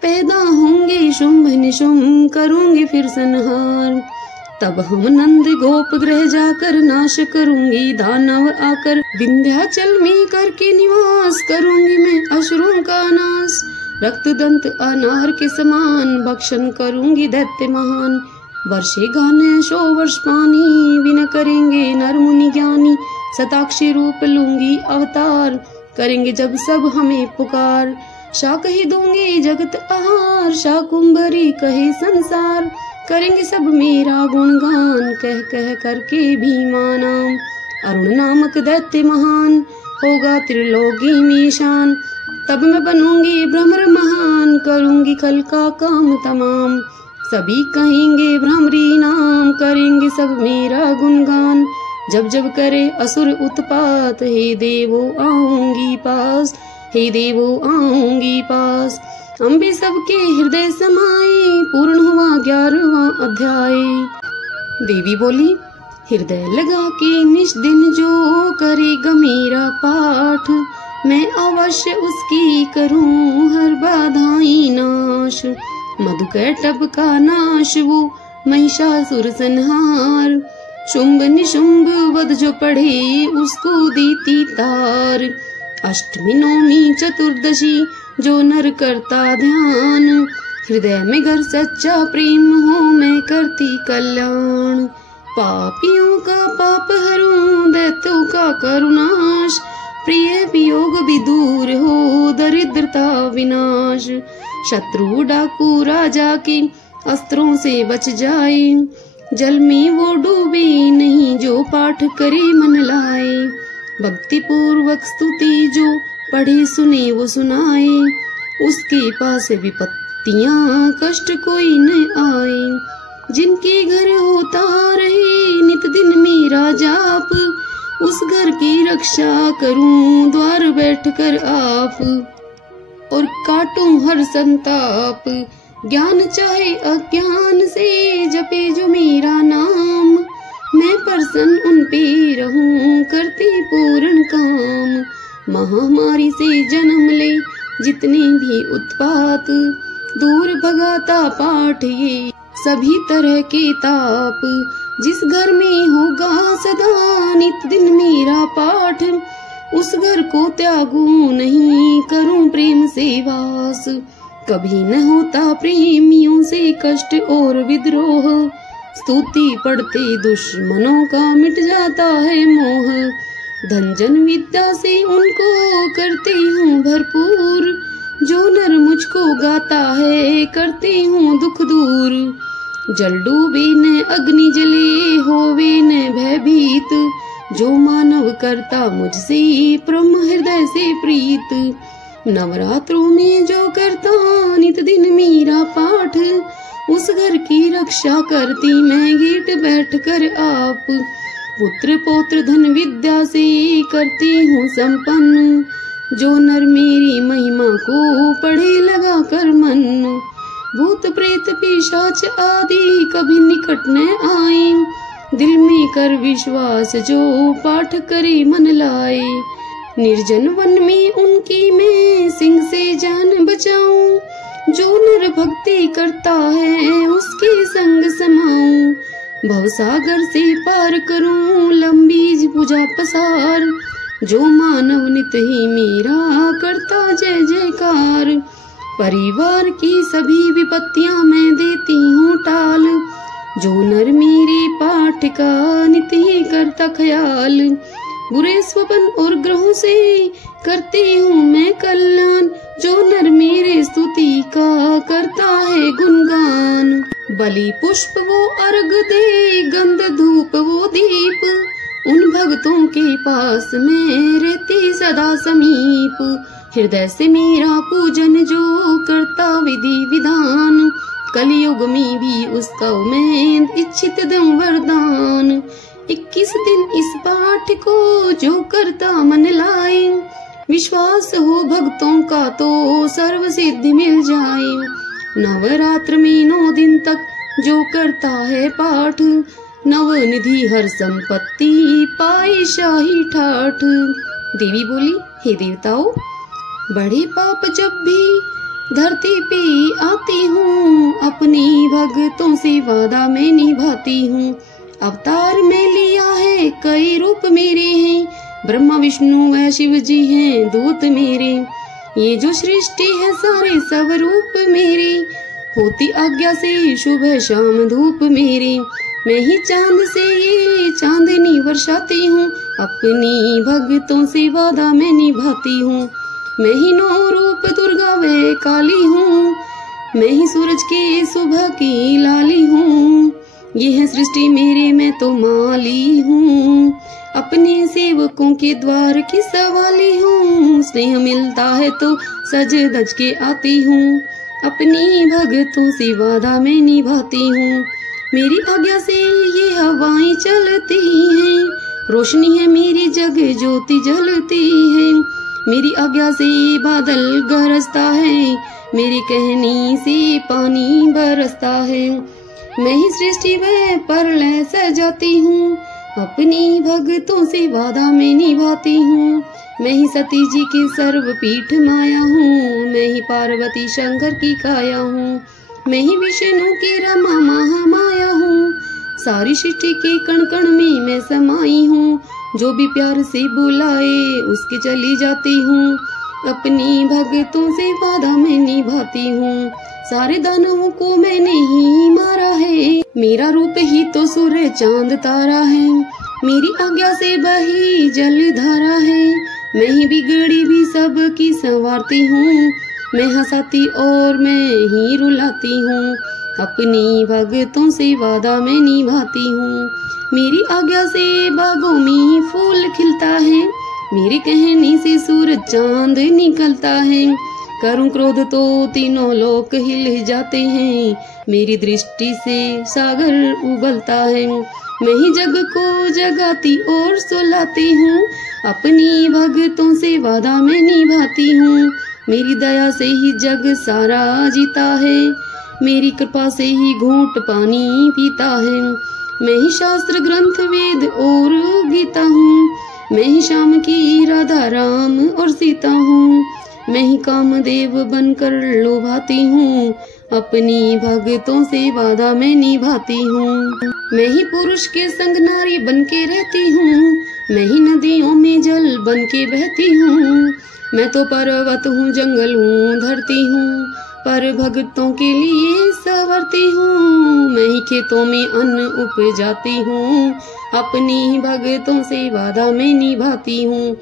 पैदा होंगे शुंभ निशुंभ करूंगी फिर संहार। तब हम नंद गोप ग्रह जाकर नाश करूंगी दानव आकर, विंध्याचल में करके निवास करूंगी मैं असुरों का नाश। रक्त दंत अनार के समान भक्षण करूंगी दैत्य महान, वर्षे गाने 100 वर्ष पानी, विन करेंगे नर मुनि ज्ञानी। सताक्षी रूप लूंगी अवतार, करेंगे जब सब हमें पुकार। शाक ही दूंगी जगत आहार, शाकुंभरी कहे संसार, करेंगे सब मेरा गुणगान, कह कह करके भीमा नाम। अरुण नामक दैत्य महान, होगा त्रिलोकी में शान, तब मैं बनूंगी भ्रमर महान, करूंगी खल का काम तमाम। सभी कहेंगे भ्रमरी नाम, करेंगे सब मेरा गुणगान। जब जब करे असुर उत्पात, हे देवो आऊंगी पास, हे देवो आऊंगी पास। अम्बे सबके हृदय समाये, पूर्ण हुआ 11वां अध्याय। देवी बोली, हृदय लगा के निश दिन जो करेगा मेरा पाठ, मैं अवश्य उसकी करूं हर बाधाएं नाश। मधुकैटभ का नाश वो महिषासुर संहार, शुंभ निशुंभ वध जो पढ़े उसको देती तार। अष्टमी नवमी चतुर्दशी जो नर करता ध्यान, हृदय में घर सच्चा प्रेम हो मैं करती कल्याण। पापियों का पाप हरूं दैत्यों का करुणाश, प्रिय वियोग भी दूर हो दरिद्रता विनाश। शत्रु डाकू राजा के अस्त्रों से बच जाए, जल में वो डूबे नहीं जो पाठ करे मन लाए। भक्ति पूर्वक स्तुति जो पढ़े सुने वो सुनाए, उसके पास विपत्तियां कष्ट कोई न आए। जिनके घर होता रहे नित दिन मेरा जाप, उस घर की रक्षा करूं द्वार बैठ कर आप। और काटूं हर संताप ज्ञान चाहे अज्ञान से, जपे जो मेरा नाम मैं प्रसन्न उन पे रहूं करती पूर्ण काम। महामारी से जन्म ले जितने भी उत्पात, दूर भगाता पाठ ये सभी तरह के ताप। जिस घर में होगा सदा नित दिन मेरा पाठ, उस घर को त्यागू नहीं, करूं प्रेम से वास। कभी न होता प्रेमियों से कष्ट और विद्रोह, स्तुति पढ़ते दुश्मनों का मिट जाता है मोह। धन जन विद्या से उनको करते हूँ भरपूर, जो नर मुझको गाता है करते हूँ दुख दूर। जल डूबे न अग्नि जले, होवे न भयभीत, जो मानव करता मुझसे ब्रह्म हृदय से प्रीत। नवरात्रों में जो करता नित दिन मेरा पाठ, उस घर की रक्षा करती मैं गेट बैठ कर आप। पुत्र पौत्र धन विद्या से करती हूँ संपन्न, जो नर मेरी महिमा को पढ़े लगा कर मन। भूत प्रेत पिशाच आदि कभी निकट न आए, दिल में कर विश्वास जो पाठ करे मन लाए। निर्जन वन में उनकी मैं सिंह से जान बचाऊं, जो नर भक्ति करता है उसके संग समाऊं। भवसागर से पार करूं लंबी भुजा पसार, जो मानव नित ही मेरा करता जय जयकार। परिवार की सभी विपत्तियां मैं देती हूँ टाल, जो नर मेरे पाठ का नित ही करता ख्याल। बुरे स्वप्न और ग्रहों से करती हूँ मैं कल्याण, जो नर मेरे स्तुति का करता है गुणगान। बलि पुष्प वो अर्घ दे, गंध धूप वो दीप, उन भक्तों के पास में रहती सदा समीप। हृदय से मेरा पूजन जो करता विधि विधान, कलयुग में भी उसका मैं इच्छित दम वरदान। 21 दिन इस पाठ को जो करता मन लाए, विश्वास हो भक्तों का तो सर्व सिद्धि मिल जाए। नवरात्र में 9 दिन तक जो करता है पाठ, नवनिधि हर संपत्ति पाए शाही ठाठ। देवी बोली, हे देवताओं, बड़े पाप जब भी धरती पे आती हूँ, अपनी भक्तों से वादा में निभाती हूँ। अवतार में लिया है कई रूप मेरे हैं, ब्रह्मा विष्णु व शिव जी हैं दूत मेरे। ये जो सृष्टि है सारे सब रूप मेरे, होती आज्ञा से शुभ शाम धूप मेरे। मैं ही चांद से ये चांदनी वर्षाती हूँ, अपनी भक्तों से वादा मैं निभाती हूँ। मैं ही 9 रूप दुर्गा व काली हूँ, मैं ही सूरज की सुबह की लाली हूँ। ये है सृष्टि मेरे, मैं तो माली हूँ, अपने सेवकों के द्वार की सवाली हूँ। स्नेह मिलता है तो सज धज के आती हूँ, अपनी भक्तों से वादा मैं निभाती हूँ। मेरी आज्ञा से ये हवाएं चलती हैं, रोशनी है मेरी जग ज्योति जलती है। मेरी आज्ञा से बादल गरजता है, मेरी कहनी से पानी बरसता है। मैं ही सृष्टि व प्रलय सजाती हूँ, अपनी भक्तों से वादा मैं निभाती हूँ। मैं ही सती जी की सर्वपीठ माया हूँ, मैं ही पार्वती शंकर की काया हूँ। मैं ही विष्णु की रमा महामाया हूँ, सारी सृष्टि के कण कण में मैं समाई हूँ। जो भी प्यार से बुलाए उसके चली जाती हूँ, अपनी भक्तों से वादा मैं निभाती हूँ। सारे दानवों को मैंने ही मारा है, मेरा रूप ही तो सूर्य चांद तारा है। मेरी आज्ञा से बही जल धारा है, मैं ही बिगड़ी भी सबकी संवारती हूँ। मैं हंसाती और मैं ही रुलाती हूँ, अपनी भक्तों से वादा मैं निभाती हूँ। मेरी आज्ञा से बागों में फूल खिलता है, मेरे कहने से सूरज चांद निकलता है। करूं क्रोध तो तीनों लोक हिल जाते हैं, मेरी दृष्टि से सागर उबलता है। मैं ही जग को जगाती और सुलाती हूँ, अपनी भक्तों से वादा मैं निभाती हूँ। मेरी दया से ही जग सारा जीता है, मेरी कृपा से ही घूंट पानी पीता है। मैं ही शास्त्र ग्रंथ वेद और गीता हूँ, मैं ही श्याम की राधा राम और सीता हूँ। मैं ही कामदेव बनकर लोभाती हूँ, अपनी भक्तों से वादा मैं निभाती हूँ। मैं ही पुरुष के संग नारी बन के रहती हूँ, मैं ही नदियों में जल बन के बहती हूँ। मैं तो पर्वत हूँ, जंगल हूँ, धरती हूँ, पर भक्तों के लिए संवरती हूँ। मैं ही खेतों में अन्न उपजाती हूँ, अपनी भक्तों से वादा मैं निभाती हूँ।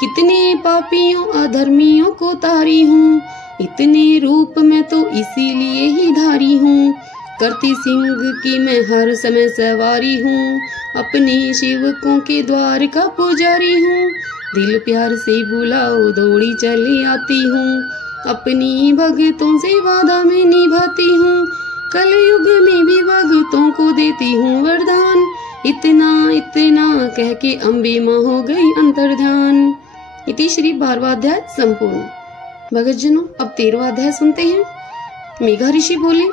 कितने पापियों अधर्मियों को तारी हूँ, इतने रूप में तो इसीलिए ही धारी हूँ। करती सिंह की मैं हर समय सवारी हूँ, अपने सेवकों के द्वार का पुजारी हूँ। दिल प्यार से बुलाओ दौड़ी चली आती हूँ, अपनी भक्तों से वादा मैं निभाती हूँ। कलयुग में भी भक्तों को देती हूँ वरदान, इतना इतना कह के अम्बे माँ हो गई अंतर्ध्यान। इति श्री 12वां अध्याय संपूर्ण। भगत जनों, अब 13वां अध्याय सुनते हैं। मेघा ऋषि बोले,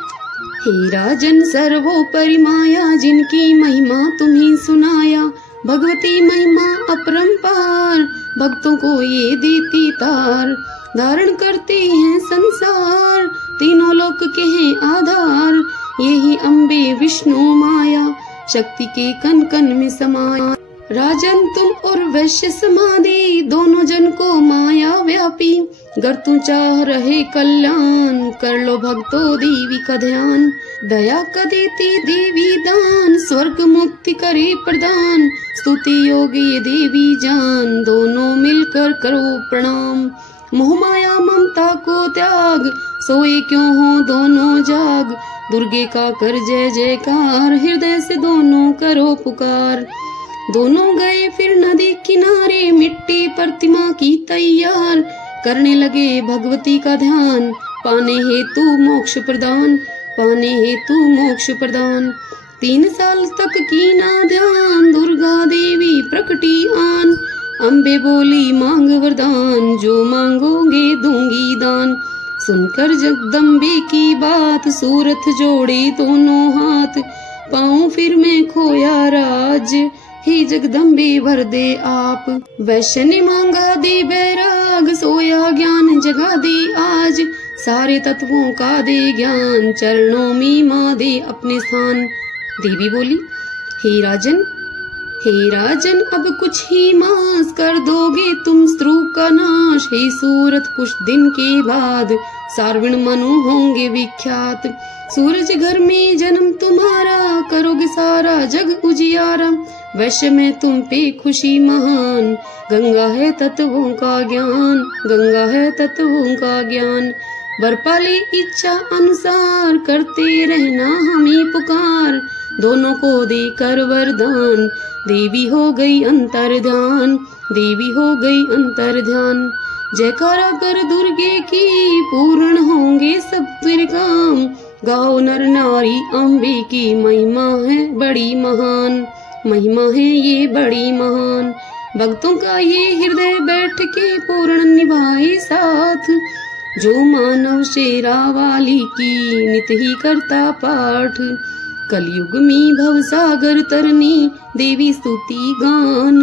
हे राजन सर्वोपरि माया, जिनकी महिमा तुम्हें सुनाया। भगवती महिमा अपरंपार, भक्तों को ये देती तार। धारण करते हैं संसार, तीनों लोक के हैं आधार। यही अम्बे विष्णु माया, शक्ति के कण कण में समाया। राजन तुम और वैश्य समाधि, दोनों जन को माया व्यापी। गर तू चाह रहे कल्याण, कर लो भक्तों देवी का ध्यान। दया का देती देवी दान, स्वर्ग मुक्ति करे प्रदान। स्तुति योग ये देवी जान, दोनों मिलकर करो प्रणाम। मोह माया ममता को त्याग, सोए क्यों हो दोनों जाग। दुर्गे का कर जय जयकार, हृदय से दोनों करो पुकार। दोनों गए फिर नदी किनारे, मिट्टी प्रतिमा की तैयार। करने लगे भगवती का ध्यान, पाने हेतु मोक्ष प्रदान, पाने हेतु मोक्ष प्रदान। 3 साल तक की ना ध्यान, दुर्गा देवी प्रकटी आन। अम्बे बोली मांग वरदान, जो मांगोगे दूंगी दान। सुनकर जगदम्बे की बात, सूरत जोड़े दोनों हाथ। पाऊं फिर मैं खोया राज, हे जगदम्बे भर दे आप। वैश्य ने मांगा दे बैराग, सोया ज्ञान जगा दे आज। सारे तत्वों का दे ज्ञान, चरणों में माँ दे अपने स्थान। देवी बोली, हे राजन अब कुछ ही मास कर दोगे तुम स्त्रु का नाश। हे सूरत कुछ दिन के बाद, सार्वण मनु होंगे विख्यात। सूरज घर में जन्म तुम्हारा, करोगे सारा जग उजियारा। वैश्य में तुम पे खुशी महान, गंगा है तत्वों का ज्ञान, गंगा है तत्वों का ज्ञान। बरपाली इच्छा अनुसार, करते रहना हमें पुकार। दोनों को देकर वरदान, देवी हो गई अंतर्ध्यान, देवी हो गई अंतर्ध्यान। जयकारा कर दुर्गे की, पूर्ण होंगे सब तेरे काम। गाओ नर नारी अम्बे की, महिमा है बड़ी महान, महिमा है ये बड़ी महान। भक्तों का ये हृदय बैठ के पूर्ण निभाए साथ। जो मानव शेरा वाली की, नित ही करता पाठ। कलयुग में भव सागर तरनी, देवी स्तुति गान।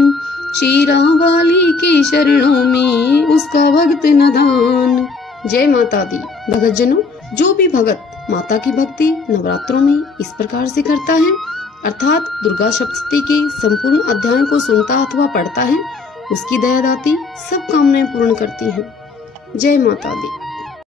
शेरा वाली के शरणों में, उसका भक्त नदान। जय माता दी। भगत जनों, जो भी भगत माता की भक्ति नवरात्रों में इस प्रकार से करता है, अर्थात दुर्गा सप्तशती के संपूर्ण अध्यायों को सुनता अथवा पढ़ता है, उसकी दयादाती सब कामनाएं पूर्ण करती हैं। जय माता दी।